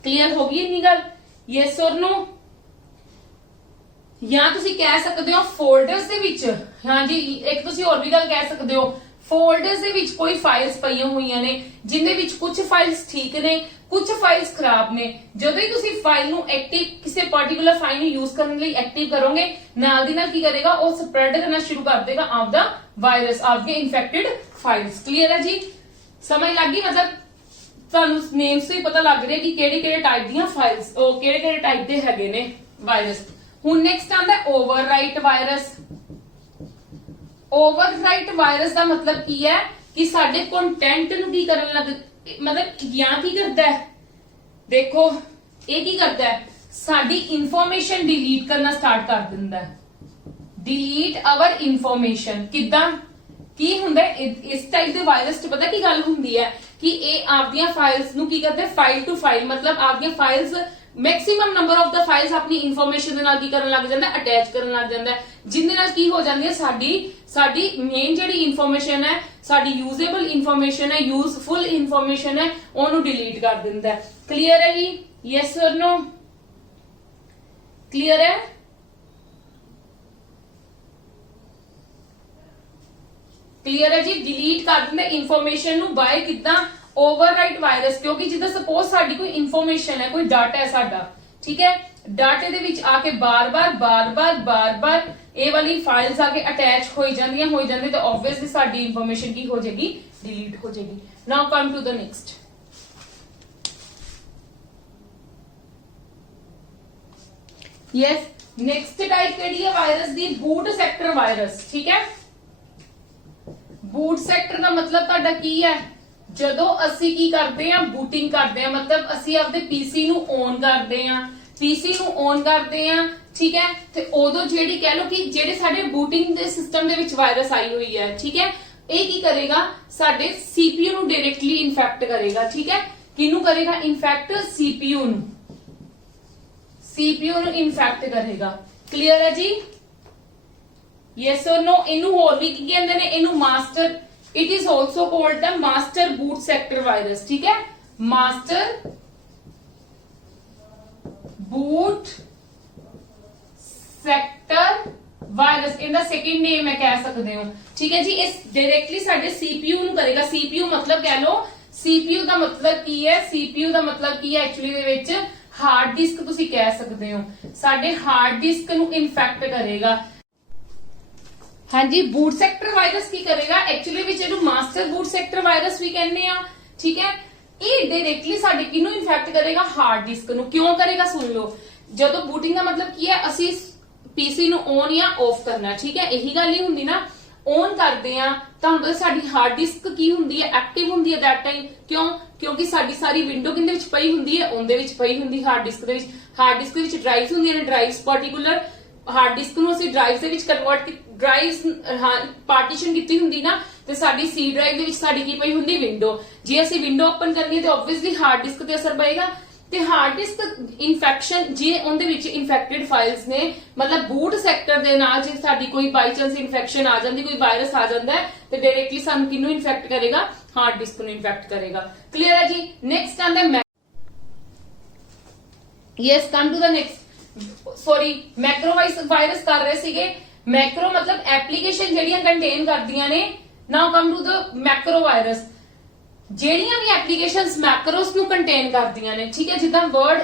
ਕਲੀਅਰ ਹੋ ਗਈ ਇੰਨੀ ਗੱਲ? Yes or no? ਜਾਂ ਤੁਸੀਂ ਕਹਿ ਸਕਦੇ ਹੋ ਫੋਲਡਰਸ ਦੇ ਵਿੱਚ, ਹਾਂਜੀ ਇੱਕ ਤੁਸੀਂ ਹੋਰ ਵੀ ਗੱਲ ਕਹਿ ਸਕਦੇ ਹੋ, ਫੋਲਡਰਸ ਦੇ ਵਿੱਚ ਕੋਈ ਫਾਈਲਸ ਪਈਆਂ ਹੋਈਆਂ ਨੇ ਜਿੰਦੇ ਵਿੱਚ ਕੁਝ ਫਾਈਲਸ ਠੀਕ ਨੇ, ਕੁਝ ਫਾਈਲਸ ਖਰਾਬ ਨੇ। ਜਦੋਂ ਹੀ ਤੁਸੀਂ ਫਾਈਲ ਨੂੰ ਐਕਟਿਵ, ਕਿਸੇ ਪਾਰਟਿਕੂਲਰ ਫਾਈਲ ਨੂੰ ਯੂਜ਼ ਕਰਨ ਲਈ ਐਕਟਿਵ ਕਰੋਗੇ, ਨਾਲ ਦੀ ਨਾਲ ਕੀ ਕਰੇਗਾ, ਉਹ ਸਪਰੈਡ ਕਰਨਾ ਸ਼ੁਰੂ ਕਰ ਦੇਗਾ ਆਪਦਾ ਵਾਇਰਸ, ਆਪਦੇ ਇਨਫੈਕਟਡ ਫਾਈਲਸ। ਕਲੀਅਰ ਹੈ ਜੀ? ਸਮਝ ਲੱਗ ਗਈ? ਮਤਲਬ ਤੁਹਾਨੂੰ ਨੇਮਸ ਤੋਂ ਹੀ ਪਤਾ ਲੱਗ ਰਿਹਾ ਕਿ ਕਿਹੜੇ ਟਾਈਪ ਦੀਆਂ ਫਾਈਲਸ, ਉਹ ਕਿਹੜੇ ਟਾਈਪ ਦੇ ਹੈਗੇ ਨੇ ਵਾਇਰਸ। ਹੁਣ ਨੈਕਸਟ ਆਂਦਾ ਓਵਰਰਾਈਟ ਵਾਇਰਸ। ਓਵਰਰਾਈਟ ਵਾਇਰਸ ਦਾ ਮਤਲਬ ਕੀ ਹੈ ਕਿ ਸਾਡੇ ਕੰਟੈਂਟ ਨੂੰ ਕੀ ਕਰਨ ਲੱਗ, ਮਤਲਬ ਜਾਂ ਕੀ ਕਰਦਾ ਹੈ, ਦੇਖੋ ਇਹ ਕੀ ਕਰਦਾ ਹੈ, ਸਾਡੀ ਇਨਫੋਰਮੇਸ਼ਨ ਡਿਲੀਟ ਕਰਨਾ ਸਟਾਰਟ ਕਰ ਦਿੰਦਾ ਹੈ। Delete our information. ਕਿਦਾਂ, ਕੀ ਹੁੰਦਾ ਇਸ ਟਾਈਪ ਦੇ ਵਾਇਰਸ ਚ? ਪਤਾ ਕੀ ਗੱਲ ਹੁੰਦੀ ਹੈ ਕਿ ਇਹ ਆਪਦੀਆਂ ਫਾਈਲਸ ਨੂੰ ਕੀ ਕਰਦੇ, ਫਾਈਲ ਟੂ ਫਾਈਲ, ਮਤਲਬ ਆਪਦੀਆਂ files maximum number of the files ਆਪਣੀ ਇਨਫੋਰਮੇਸ਼ਨ ਦੇ ਨਾਲ ਕੀ ਕਰਨ ਲੱਗ ਜਾਂਦਾ, ਅਟੈਚ ਕਰਨ ਲੱਗ ਜਾਂਦਾ, ਜਿੰਦੇ ਨਾਲ ਕੀ ਹੋ ਜਾਂਦੀ ਹੈ, ਸਾਡੀ ਮੇਨ ਜਿਹੜੀ ਇਨਫੋਰਮੇਸ਼ਨ ਹੈ, ਸਾਡੀ ਯੂਜ਼ੇਬਲ ਇਨਫੋਰਮੇਸ਼ਨ ਹੈ, ਯੂਜ਼ਫੁਲ ਇਨਫੋਰਮੇਸ਼ਨ ਹੈ, ਉਹਨੂੰ ਡਿਲੀਟ ਕਰ ਦਿੰਦਾ ਹੈ। ਕਲੀਅਰ ਹੈ ਜੀ? Yes or no? ਕਲੀਅਰ ਹੈ? ਕਲੀਅਰ ਹੈ ਜੀ? ਡਿਲੀਟ ਕਰ ਦਿੰਦਾ ਇਨਫੋਰਮੇਸ਼ਨ ਨੂੰ ਬਾਏ ਕਿਦਾਂ, ਓਵਰਰਾਈਟ ਵਾਇਰਸ। ਕਿਉਂਕਿ ਜਿੱਦਾਂ ਸਪੋਜ਼ ਸਾਡੀ ਕੋਈ ਇਨਫੋਰਮੇਸ਼ਨ ਹੈ, ਕੋਈ ਡਾਟਾ ਹੈ ਸਾਡਾ, ਠੀਕ ਹੈ, ਡਾਟੇ ਦੇ ਵਿੱਚ ਆ ਕੇ ਬਾਰ-ਬਾਰ ਇਹ ਵਾਲੀ ਫਾਈਲਸ ਆ ਕੇ ਅਟੈਚ ਹੋਈ ਜਾਂਦੀਆਂ ਤਾਂ ਆਬਵੀਅਸਲੀ ਸਾਡੀ ਇਨਫੋਰਮੇਸ਼ਨ ਕੀ ਹੋ ਜਾਏਗੀ, ਡਿਲੀਟ ਹੋ ਜਾਏਗੀ। Now come to the next. Yes, next type ਕਿਹੜੀ ਹੈ ਵਾਇਰਸ ਦੀ? Boot sector virus. ਠੀਕ ਹੈ, ਬੂਟ ਸੈਕਟਰ ਦਾ ਮਤਲਬ ਤੁਹਾਡਾ ਕੀ ਹੈ? ਜਦੋਂ ਅਸੀਂ ਕੀ ਕਰਦੇ ਆ, ਬੂਟਿੰਗ ਕਰਦੇ ਆ, ਮਤਲਬ ਅਸੀਂ ਆਪਦੇ ਪੀਸੀ ਨੂੰ ਔਨ ਕਰਦੇ ਆ, ਠੀਕ ਹੈ, ਤੇ ਉਦੋਂ ਜਿਹੜੀ ਕਹਿ ਲੋ ਕਿ ਜਿਹੜੇ ਸਾਡੇ ਬੂਟਿੰਗ ਦੇ ਸਿਸਟਮ ਦੇ ਵਿੱਚ ਵਾਇਰਸ ਆਈ ਹੋਈ ਹੈ, ਠੀਕ ਹੈ, ਇਹ ਕੀ ਕਰੇਗਾ, ਸਾਡੇ ਸੀਪੀਯੂ ਨੂੰ ਡਾਇਰੈਕਟਲੀ ਇਨਫੈਕਟ ਕਰੇਗਾ। ਠੀਕ ਹੈ, ਕਿਹਨੂੰ ਕਰੇਗਾ ਇਨਫੈਕਟ? ਸੀਪੀਯੂ ਨੂੰ ਇਨਫੈਕਟ ਕਰੇਗਾ। ਕਲੀਅਰ ਹੈ ਜੀ? Yes or no? ਇਹਨੂੰ ਹੋਰ ਵੀ ਕੀ ਕਹਿੰਦੇ ਨੇ? ਇਹਨੂੰ master, it is also called the master boot sector virus। ठीक है, master boot sector virus इनका सेकंड नेम है कह सकते हो। ठीक है जी, इस डायरेक्टली साडे सीपीयू ਨੂੰ ਕਰੇਗਾ। सीपीयू मतलब कह लो, सीपीयू ਦਾ ਮਤਲਬ ਕੀ ਹੈ? सीपीयू ਦਾ ਮਤਲਬ ਕੀ ਹੈ ਐਕਚੁਅਲੀ ਦੇ ਵਿੱਚ? ਹਾਰਡ ਡਿਸਕ ਤੁਸੀਂ ਕਹਿ ਸਕਦੇ ਹੋ। ਸਾਡੇ ਹਾਰਡ ਡਿਸਕ ਨੂੰ ਇਨਫੈਕਟ ਕਰੇਗਾ। ਹਾਂਜੀ, ਬੂਟ ਸੈਕਟਰ ਵਾਇਰਸ ਕੀ ਕਰੇਗਾ ਐਕਚੁਅਲੀ ਵਿੱਚ? ਇਹਨੂੰ ਮਾਸਟਰ ਬੂਟ ਸੈਕਟਰ ਵਾਇਰਸ ਵੀ ਕਹਿੰਦੇ ਆ। ਠੀਕ ਹੈ, ਇਹ ਡਾਇਰੈਕਟਲੀ ਸਾਡੇ ਕਿਹਨੂੰ ਇਨਫੈਕਟ ਕਰੇਗਾ? ਹਾਰਡ ਡਿਸਕ ਨੂੰ। ਕਿਉਂ ਕਰੇਗਾ ਸੁਣ ਲਓ। ਜਦੋਂ ਬੂਟਿੰਗ ਦਾ ਮਤਲਬ ਕੀ ਹੈ, ਅਸੀਂ ਪੀਸੀ ਨੂੰ ਔਨ ਜਾਂ ਆਫ ਕਰਨਾ। ਠੀਕ ਹੈ, ਇਹੀ ਗੱਲ ਹੀ ਹੁੰਦੀ ਨਾ। ਔਨ ਕਰਦੇ ਆ ਤਾਂ ਹੁੰਦਾ ਸਾਡੀ ਹਾਰਡ ਡਿਸਕ ਕੀ ਹੁੰਦੀ ਹੈ? ਐਕਟਿਵ ਹੁੰਦੀ ਹੈ ਦੈਟ ਟਾਈਮ। ਕਿਉਂ? ਕਿਉਂਕਿ ਸਾਡੀ ਸਾਰੀ ਵਿੰਡੋ ਕਿੰਦੇ ਵਿੱਚ ਪਈ ਹੁੰਦੀ ਹੈ, ਉਹਦੇ ਵਿੱਚ ਪਈ ਹੁੰਦੀ ਹਾਰਡ ਡਿਸਕ ਦੇ ਵਿੱਚ। ਹਾਰਡ ਡਿਸਕ ਦੇ ਵਿੱਚ ਡਰਾਈਵਸ ਹੁੰਦੀਆਂ ਨੇ, ਡਰਾਈਵਸ ਪਾਰਟਿਕੂਲਰ ਹਾਰਡ ਡਿਸਕ ਨੂੰ ਅਸੀਂ ਡਰਾਈਵਸ ਦੇ ਵਿੱਚ ਕਨਵਰਟ ਡਰਾਈਵਸ ਪਾਰਟੀਸ਼ਨ ਕੀਤੀ ਹੁੰਦੀ ਨਾ, ਤੇ ਸਾਡੀ ਸੀ ਡਰਾਈਵ ਦੇ ਵਿੱਚ ਸਾਡੀ ਕੀ ਪਈ ਹੁੰਦੀ ਵਿੰਡੋ। ਜੇ ਅਸੀਂ ਵਿੰਡੋ ਓਪਨ ਕਰਨੀ ਹੈ ਤੇ ਆਬਵੀਅਸਲੀ ਹਾਰਡ ਡਿਸਕ ਤੇ ਅਸਰ ਪਏਗਾ। ਤੇ ਹਾਰਡ ਡਿਸਕ ਇਨਫੈਕਸ਼ਨ ਜੇ ਉਹਦੇ ਵਿੱਚ ਇਨਫੈਕਟਡ ਫਾਈਲਸ ਨੇ, ਮਤਲਬ ਬੂਟ ਸੈਕਟਰ ਦੇ ਨਾਲ ਜੇ ਸਾਡੀ ਕੋਈ ਬਾਈ ਚਾਂਸ ਇਨਫੈਕਸ਼ਨ ਆ ਜਾਂਦੀ, ਕੋਈ ਵਾਇਰਸ ਆ ਜਾਂਦਾ ਹੈ, ਤੇ ਡਾਇਰੈਕਟਲੀ ਸਾਨੂੰ ਕਿਹਨੂੰ ਇਨਫੈਕਟ ਕਰੇਗਾ, ਹਾਰਡ ਡਿਸਕ ਨੂੰ ਇਨਫੈਕਟ ਕਰੇਗਾ। ਕਲੀਅਰ ਹੈ ਜੀ। ਨੈਕਸਟ ਆਂਦਾ yes come to the next sorry macro virus ਕਰ ਰਹੇ ਸੀਗੇ। ਮੈਕਰੋ ਮਤਲਬ ਐਪਲੀਕੇਸ਼ਨ ਜਿਹੜੀਆਂ ਕੰਟੇਨ ਕਰਦੀਆਂ ਨੇ। Now come to the macro virus. ਜਿਹੜੀਆਂ ਵੀ ਐਪਲੀਕੇਸ਼ਨਸ ਮੈਕਰੋਸ ਨੂੰ ਕੰਟੇਨ ਕਰਦੀਆਂ ਨੇ, ਠੀਕ ਹੈ, ਜਿੱਦਾਂ ਵਰਡ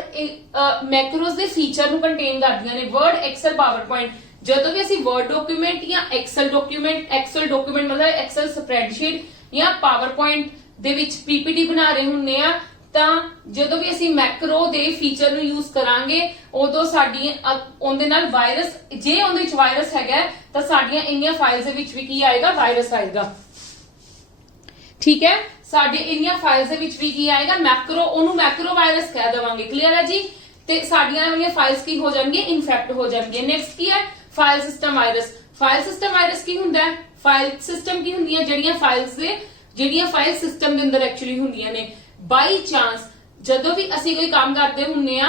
ਮੈਕਰੋਸ ਦੇ ਫੀਚਰ ਨੂੰ ਕੰਟੇਨ ਕਰਦੀਆਂ ਨੇ। Word, Excel, PowerPoint. ਜਦੋਂ ਵੀ ਅਸੀਂ ਵਰਡ ਡਾਕੂਮੈਂਟ ਜਾਂ ਐਕਸਲ ਡਾਕੂਮੈਂਟ ਮਤਲਬ ਐਕਸਲ ਸਪਰੈਡਸ਼ੀਟ ਜਾਂ ਪਾਵਰਪੁਆਇੰਟ ਦੇ ਵਿੱਚ ਪੀਪੀਟੀ ਬਣਾ ਰਹੇ ਹੁੰਨੇ ਆ, ਤਾਂ ਜਦੋਂ ਵੀ ਅਸੀਂ ਮੈਕਰੋ ਦੇ ਫੀਚਰ ਨੂੰ ਯੂਜ਼ ਕਰਾਂਗੇ ਉਦੋਂ ਸਾਡੀ ਉਹਦੇ ਨਾਲ ਵਾਇਰਸ, ਜੇ ਉਹਦੇ ਵਿੱਚ ਵਾਇਰਸ ਹੈਗਾ ਤਾਂ ਸਾਡੀਆਂ ਇੰਨੀਆਂ ਫਾਈਲਸ ਦੇ ਵਿੱਚ ਵੀ ਕੀ ਆਏਗਾ, ਵਾਇਰਸ ਆਏਗਾ। ਠੀਕ ਹੈ, ਸਾਡੇ ਇੰਨੀਆਂ ਫਾਈਲਸ ਦੇ ਵਿੱਚ ਵੀ ਕੀ ਆਏਗਾ, ਮੈਕਰੋ, ਉਹਨੂੰ ਮੈਕਰੋ ਵਾਇਰਸ ਕਹਿ ਦੇਵਾਂਗੇ। ਕਲੀਅਰ ਹੈ ਜੀ। ਤੇ ਸਾਡੀਆਂ ਵਾਲੀਆਂ ਫਾਈਲਸ ਕੀ ਹੋ ਜਾਣਗੀਆਂ, ਇਨਫੈਕਟ ਹੋ ਜਾਣਗੀਆਂ। ਨੈਕਸਟ ਕੀ ਹੈ, file system virus. File system virus ਕੀ ਹੁੰਦਾ ਹੈ, ਫਾਈਲ ਸਿਸਟਮ ਕੀ ਹੁੰਦੀਆਂ, ਜਿਹੜੀਆਂ ਫਾਈਲ ਸਿਸਟਮ ਦੇ ਅੰਦਰ ਐਕਚੁਅਲੀ ਹੁੰਦੀਆਂ ਨੇ। ਬਾਈ ਚਾਂਸ ਜਦੋਂ ਵੀ ਅਸੀਂ ਕੋਈ ਕੰਮ ਕਰਦੇ ਹੁੰਨੇ ਆ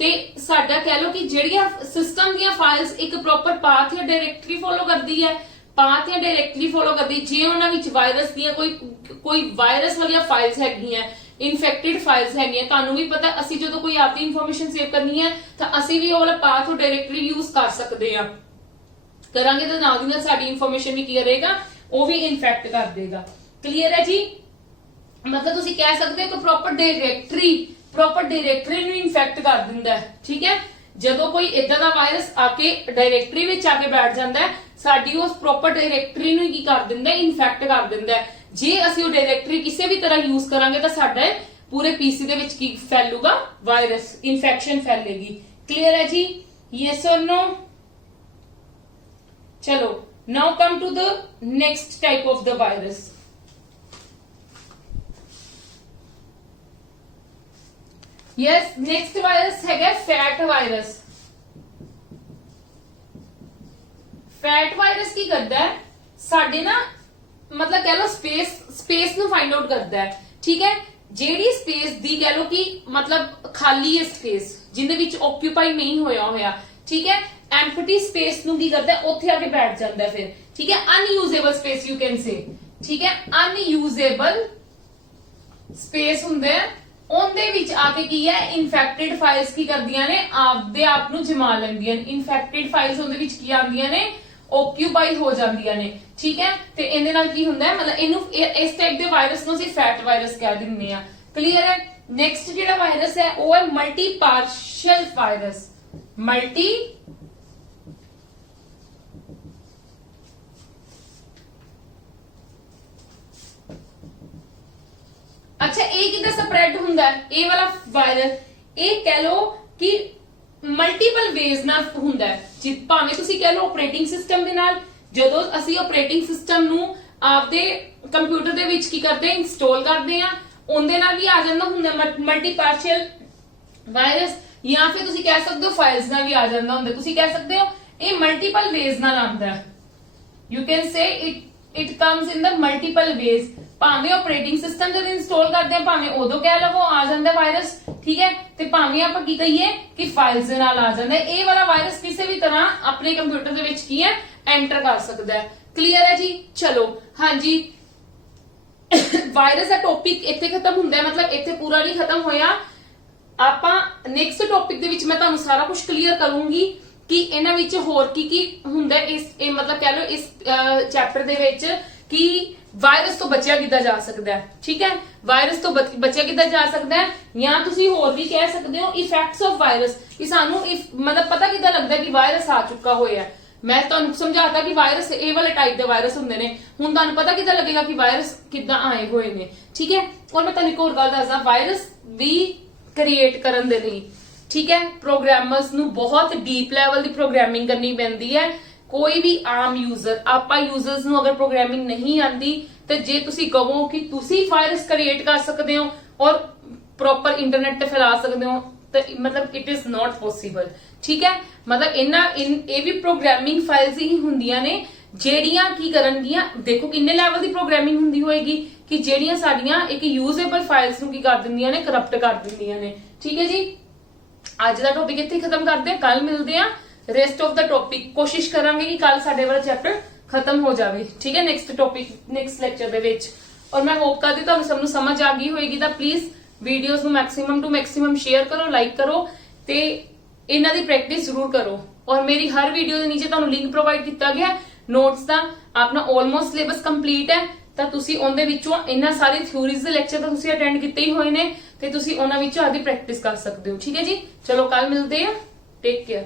ਤੇ ਸਾਡਾ ਕਹਿ ਲਓ ਕਿ ਜਿਹੜੀਆਂ ਸਿਸਟਮ ਦੀਆਂ ਫਾਈਲਸ ਇੱਕ ਪ੍ਰੋਪਰ ਪਾਥ ਜਾਂ ਡਾਇਰੈਕਟਰੀ ਫੋਲੋ ਕਰਦੀ ਹੈ, ਪਾਥ ਜਾਂ ਡਾਇਰੈਕਟਰੀ ਫੋਲੋ ਕਰਦੀ, ਜੇ ਉਹਨਾਂ ਵਿੱਚ ਵਾਇਰਸ ਦੀਆਂ ਕੋਈ ਵਾਇਰਸ ਵਾਲੀਆਂ ਫਾਈਲਸ ਹੈਗੀਆਂ, ਇਨਫੈਕਟਡ ਫਾਈਲਸ ਹੈਗੀਆਂ, ਤੁਹਾਨੂੰ ਵੀ ਪਤਾ ਅਸੀਂ ਜਦੋਂ ਕੋਈ ਆਪਦੀ ਇਨਫੋਰਮੇਸ਼ਨ ਸੇਵ ਕਰਨੀ ਹੈ ਤਾਂ ਅਸੀਂ ਵੀ ਉਹ ਵਾਲਾ ਪਾਥ or ਡਾਇਰੈਕਟਰੀ ਯੂਜ਼ ਕਰ ਸਕਦੇ ਆ। ਕਰਾਂਗੇ ਤਾਂ ਨਾਲ ਦੀ ਨਾਲ ਸਾਡੀ ਇਨਫੋਰਮੇਸ਼ਨ ਵੀ ਕੀ ਕਰੇਗਾ, ਉਹ ਵੀ ਇਨਫੈਕਟ ਕਰ ਦੇਗਾ। ਕਲੀਅਰ ਹੈ ਜੀ। ਮਤਲਬ ਤੁਸੀਂ ਕਹਿ ਸਕਦੇ ਹੋ ਕਿ ਪ੍ਰੋਪਰ ਡਾਇਰੈਕਟਰੀ ਨੂੰ ਇਨਫੈਕਟ ਕਰ ਦਿੰਦਾ ਹੈ। ਠੀਕ ਹੈ, ਜਦੋਂ ਕੋਈ ਇਦਾਂ ਦਾ ਵਾਇਰਸ ਆ ਕੇ ਡਾਇਰੈਕਟਰੀ ਵਿੱਚ ਆ ਕੇ ਬੈਠ ਜਾਂਦਾ ਹੈ, ਸਾਡੀ ਉਸ ਪ੍ਰੋਪਰ ਡਾਇਰੈਕਟਰੀ ਨੂੰ ਕੀ ਕਰ ਦਿੰਦਾ ਹੈ, ਇਨਫੈਕਟ ਕਰ ਦਿੰਦਾ ਹੈ। ਜੇ ਅਸੀਂ ਉਹ ਡਾਇਰੈਕਟਰੀ ਕਿਸੇ ਵੀ ਤਰ੍ਹਾਂ ਯੂਜ਼ ਕਰਾਂਗੇ ਤਾਂ ਸਾਡੇ ਪੂਰੇ ਪੀਸੀ ਦੇ ਵਿੱਚ ਕੀ ਫੈਲੂਗਾ, ਵਾਇਰਸ, ਇਨਫੈਕਸ਼ਨ ਫੈਲੇਗੀ। ਕਲੀਅਰ ਹੈ ਜੀ। Yes or no. ਚਲੋ now come to the next type of the virus. Yes, next virus है फैट वायरस। फैट वायरस की करता है साडे ना, मतलब कह लो स्पेस ਨੂੰ फाइंड आउट करता है। ठीक है, ਜਿਹੜੀ स्पेस ਦੀ कह लो कि मतलब खाली है स्पेस जिंदे विच ऑक्यूपाई नहीं होया। ठीक है, एम्प्टी स्पेस ਨੂੰ ਕੀ ਕਰਦਾ ਹੈ, ਉੱਥੇ ਆ ਕੇ ਬੈਠ ਜਾਂਦਾ ਹੈ ਫਿਰ। ठीक है, unusable space you can say. ठीक है, अनयूजेबल स्पेस ਹੁੰਦੇ ਆ, ਉਹਦੇ ਵਿੱਚ ਆ ਕੇ ਕੀ ਹੈ, ਇਨਫੈਕਟਡ ਫਾਈਲਸ ਕੀ ਕਰਦੀਆਂ ਨੇ, ਆਪਦੇ ਆਪ ਨੂੰ ਜਮਾ ਲੈਂਦੀਆਂ ਨੇ। ਇਨਫੈਕਟਡ ਫਾਈਲਸ ਉਹਦੇ ਵਿੱਚ ਕੀ ਆਉਂਦੀਆਂ ਨੇ, ਓਕਿਊਪਾਈ ਹੋ ਜਾਂਦੀਆਂ ਨੇ। ਠੀਕ ਹੈ, ਤੇ ਇਹਦੇ ਨਾਲ ਕੀ ਹੁੰਦਾ ਹੈ, ਮਤਲਬ ਇਹਨੂੰ ਇਸ ਟਾਈਪ ਦੇ ਵਾਇਰਸ ਨੂੰ ਅਸੀਂ ਫੈਟ ਵਾਇਰਸ ਕਹਿ ਦਿੰਦੇ ਆ। ਕਲੀਅਰ ਹੈ। ਨੈਕਸਟ ਜਿਹੜਾ ਵਾਇਰਸ ਹੈ ਉਹ ਹੈ ਮਲਟੀ ਪਾਰਸ਼ਲ ਵਾਇਰਸ। ਮਲਟੀ अच्छा, ਇਹ ਕਿੱਦਾਂ ਸਪਰੈਡ ਹੁੰਦਾ ਹੈ, ਇਹ ਵਾਲਾ ਵਾਇਰਸ, ਇਹ ਕਹਿ ਲੋ ਕਿ ਮਲਟੀਪਲ ਵੇਜ਼ ਨਾਲ ਹੁੰਦਾ ਹੈ। ਭਾਵੇਂ ਤੁਸੀਂ ਕਹਿ ਲੋ ਆਪਰੇਟਿੰਗ ਸਿਸਟਮ ਦੇ ਨਾਲ, ਜਦੋਂ ਅਸੀਂ ਆਪਰੇਟਿੰਗ ਸਿਸਟਮ ਨੂੰ ਆਪਦੇ ਕੰਪਿਊਟਰ ਦੇ ਵਿੱਚ ਕੀ ਕਰਦੇ, ਇੰਸਟਾਲ ਕਰਦੇ ਆ, ਉਹਦੇ ਨਾਲ ਵੀ ਆ ਜਾਂਦਾ ਹੁੰਦਾ ਮਲਟੀ ਪਾਰਸ਼ਲ ਵਾਇਰਸ। ਜਾਂ ਫਿਰ ਤੁਸੀਂ ਕਹਿ ਸਕਦੇ ਹੋ ਫਾਈਲਸ ਨਾਲ ਵੀ ਆ ਜਾਂਦਾ ਹੁੰਦਾ। ਤੁਸੀਂ ਕਹਿ ਸਕਦੇ ਹੋ ਇਹ ਮਲਟੀਪਲ ਵੇਜ਼ ਨਾਲ ਆਉਂਦਾ ਹੈ। You can say it comes in the multiple ways. ਭਾਵੇਂ ਆਪਰੇਟਿੰਗ ਸਿਸਟਮ ਜਦੋਂ ਇੰਸਟਾਲ ਕਰਦੇ ਆ, ਭਾਵੇਂ ਉਦੋਂ ਕਹਿ ਲਵੋ ਆ ਜਾਂਦਾ ਵਾਇਰਸ। ਠੀਕ ਹੈ, ਤੇ ਭਾਵੇਂ ਆਪਾਂ ਕੀ ਕਹੀਏ ਕਿ ਫਾਈਲਸ ਦੇ ਨਾਲ ਆ ਜਾਂਦਾ। ਇਹ ਵਾਲਾ ਵਾਇਰਸ ਕਿਸੇ ਵੀ ਤਰ੍ਹਾਂ ਆਪਣੇ ਕੰਪਿਊਟਰ ਦੇ ਵਿੱਚ ਕੀ ਹੈ, ਐਂਟਰ ਕਰ ਸਕਦਾ ਹੈ। ਕਲੀਅਰ ਹੈ ਜੀ। ਚਲੋ ਹਾਂਜੀ, ਵਾਇਰਸ ਦਾ ਟੌਪਿਕ ਇੱਥੇ ਖਤਮ ਹੁੰਦਾ ਹੈ, ਮਤਲਬ ਇੱਥੇ ਪੂਰਾ ਨਹੀਂ ਖਤਮ ਹੋਇਆ। ਆਪਾਂ ਨੈਕਸਟ ਟੌਪਿਕ ਦੇ ਵਿੱਚ ਮੈਂ ਤੁਹਾਨੂੰ ਸਾਰਾ ਕੁਝ ਕਲੀਅਰ ਕਰੂੰਗੀ ਕਿ ਇਹਨਾਂ ਵਿੱਚ ਹੋਰ ਕੀ ਹੁੰਦਾ। ਇਹ ਮਤਲਬ ਕਹਿ ਲਓ ਇਸ ਚੈਪਟਰ ਦੇ ਵਿੱਚ ਕਿ ਵਾਇਰਸ ਤੋਂ ਬਚਿਆ ਕਿੱਦਾਂ ਜਾ ਸਕਦਾ ਹੈ। ਠੀਕ ਹੈ, ਵਾਇਰਸ ਤੋਂ ਬਚਿਆ ਕਿੱਦਾਂ ਜਾ ਸਕਦਾ ਹੈ, ਜਾਂ ਤੁਸੀਂ ਹੋਰ ਵੀ ਕਹਿ ਸਕਦੇ ਹੋ ਇਫੈਕਟਸ ਆਫ ਵਾਇਰਸ, ਕਿ ਸਾਨੂੰ ਮਤਲਬ ਪਤਾ ਕਿੱਦਾਂ ਲੱਗਦਾ ਕਿ ਵਾਇਰਸ ਆ ਚੁੱਕਾ ਹੋਇਆ। ਮੈਂ ਤੁਹਾਨੂੰ ਸਮਝਾਤਾ ਕਿ ਵਾਇਰਸ ਇਹ ਵਾਲੇ ਟਾਈਪ ਦੇ ਵਾਇਰਸ ਹੁੰਦੇ ਨੇ। ਹੁਣ ਤੁਹਾਨੂੰ ਪਤਾ ਕਿੱਦਾਂ ਲੱਗੇਗਾ ਕਿ ਵਾਇਰਸ ਕਿੱਦਾਂ ਆਏ ਹੋਏ ਨੇ। ਠੀਕ ਹੈ, ਔਰ ਮੈਂ ਤੁਹਾਨੂੰ ਇੱਕ ਹੋਰ ਗੱਲ ਦੱਸਦਾ, ਵਾਇਰਸ ਵੀ ਕ੍ਰੀਏਟ ਕਰਨ ਦੇ ਲਈ, ਠੀਕ ਹੈ, ਪ੍ਰੋਗਰਾਮਰਸ ਨੂੰ ਬਹੁਤ ਡੀਪ ਲੈਵਲ ਦੀ ਪ੍ਰੋਗਰਾਮਿੰਗ ਕਰਨੀ ਪੈਂਦੀ ਹੈ। ਕੋਈ ਵੀ ਆਮ ਯੂਜ਼ਰ, ਆਪਾਂ ਯੂਜ਼ਰਸ ਨੂੰ ਅਗਰ ਪ੍ਰੋਗਰਾਮਿੰਗ ਨਹੀਂ ਆਂਦੀ ਤੇ ਜੇ ਤੁਸੀਂ ਕਹੋ ਕਿ ਤੁਸੀਂ ਵਾਇਰਸ ਕ੍ਰੀਏਟ ਕਰ ਸਕਦੇ ਹੋ, ਔਰ ਪ੍ਰੋਪਰ ਇੰਟਰਨੈਟ ਤੇ ਫੈਲਾ ਸਕਦੇ ਹੋ ਤਾਂ ਮਤਲਬ ਇਟ ਇਜ਼ ਨਾਟ ਪੋਸੀਬਲ। ਠੀਕ ਹੈ, ਮਤਲਬ ਇਹ ਵੀ ਪ੍ਰੋਗਰਾਮਿੰਗ ਫਾਈਲਸ ਹੀ ਹੁੰਦੀਆਂ ਨੇ ਜਿਹੜੀਆਂ ਕੀ ਕਰਨਗੀਆਂ, ਦੇਖੋ ਕਿੰਨੇ ਲੈਵਲ ਦੀ ਪ੍ਰੋਗਰਾਮਿੰਗ ਹੁੰਦੀ ਹੋਏਗੀ ਕਿ ਜਿਹੜੀਆਂ ਸਾਡੀਆਂ ਇੱਕ ਯੂਜ਼ੇਬਲ ਫਾਈਲਸ ਨੂੰ ਕੀ ਕਰ ਦਿੰਦੀਆਂ ਨੇ, ਕਰਪਟ ਕਰ ਦਿੰਦੀਆਂ ਨੇ। ਠੀਕ ਹੈ ਜੀ, ਅੱਜ ਦਾ ਟੌਪਿਕ ਇੱਥੇ ਖਤਮ ਕਰਦੇ ਹਾਂ, ਕੱਲ ਮਿਲਦੇ ਹਾਂ ਰੈਸਟ ਆਫ ਦਾ ਟੌਪਿਕ। ਕੋਸ਼ਿਸ਼ ਕਰਾਂਗੇ ਕਿ ਕੱਲ ਸਾਡੇ ਵਾਲਾ ਚੈਪਟਰ ਖਤਮ ਹੋ ਜਾਵੇ। ਠੀਕ ਹੈ, ਨੈਕਸਟ ਟੌਪਿਕ ਨੈਕਸਟ ਲੈਕਚਰ ਦੇ ਵਿੱਚ। ਔਰ ਮੈਂ ਹੋਪ ਕਰਦੀ ਤੁਹਾਨੂੰ ਸਭ ਨੂੰ ਸਮਝ ਆ ਗਈ ਹੋਏਗੀ ਤਾਂ ਪਲੀਜ਼ ਵੀਡੀਓਜ਼ ਨੂੰ ਮੈਕਸਿਮਮ ਟੂ ਮੈਕਸਿਮਮ ਸ਼ੇਅਰ ਕਰੋ, ਲਾਈਕ ਕਰੋ ਤੇ ਇਹਨਾਂ ਦੀ ਪ੍ਰੈਕਟਿਸ ਜ਼ਰੂਰ ਕਰੋ। ਔਰ ਮੇਰੀ ਹਰ ਵੀਡੀਓ ਦੇ ਨੀਚੇ ਤੁਹਾਨੂੰ ਲਿੰਕ ਪ੍ਰੋਵਾਈਡ ਕੀਤਾ ਗਿਆ ਨੋਟਸ ਦਾ। ਆਪਣਾ ਆਲਮੋਸਟ ਸਿਲੇਬਸ ਕੰਪਲੀਟ ਹੈ ਤਾਂ ਤੁਸੀਂ ਉਹਦੇ ਵਿੱਚੋਂ ਇਹਨਾਂ ਸਾਰੀ ਥਿਊਰੀਜ਼ ਦੇ ਲੈਕਚਰ ਤਾਂ ਤੁਸੀਂ ਅਟੈਂਡ ਕੀਤੇ ਹੀ ਹੋਏ ਨੇ ਤੇ ਤੁਸੀਂ ਉਹਨਾਂ ਵਿੱਚੋਂ ਆਦੀ ਪ੍ਰੈਕਟਿਸ ਕਰ ਸਕਦੇ ਹੋ। ਠੀਕ ਹੈ ਜੀ, ਚਲੋ ਕੱਲ ਮਿਲਦੇ ਆ, ਟੇਕ ਕੇਅਰ।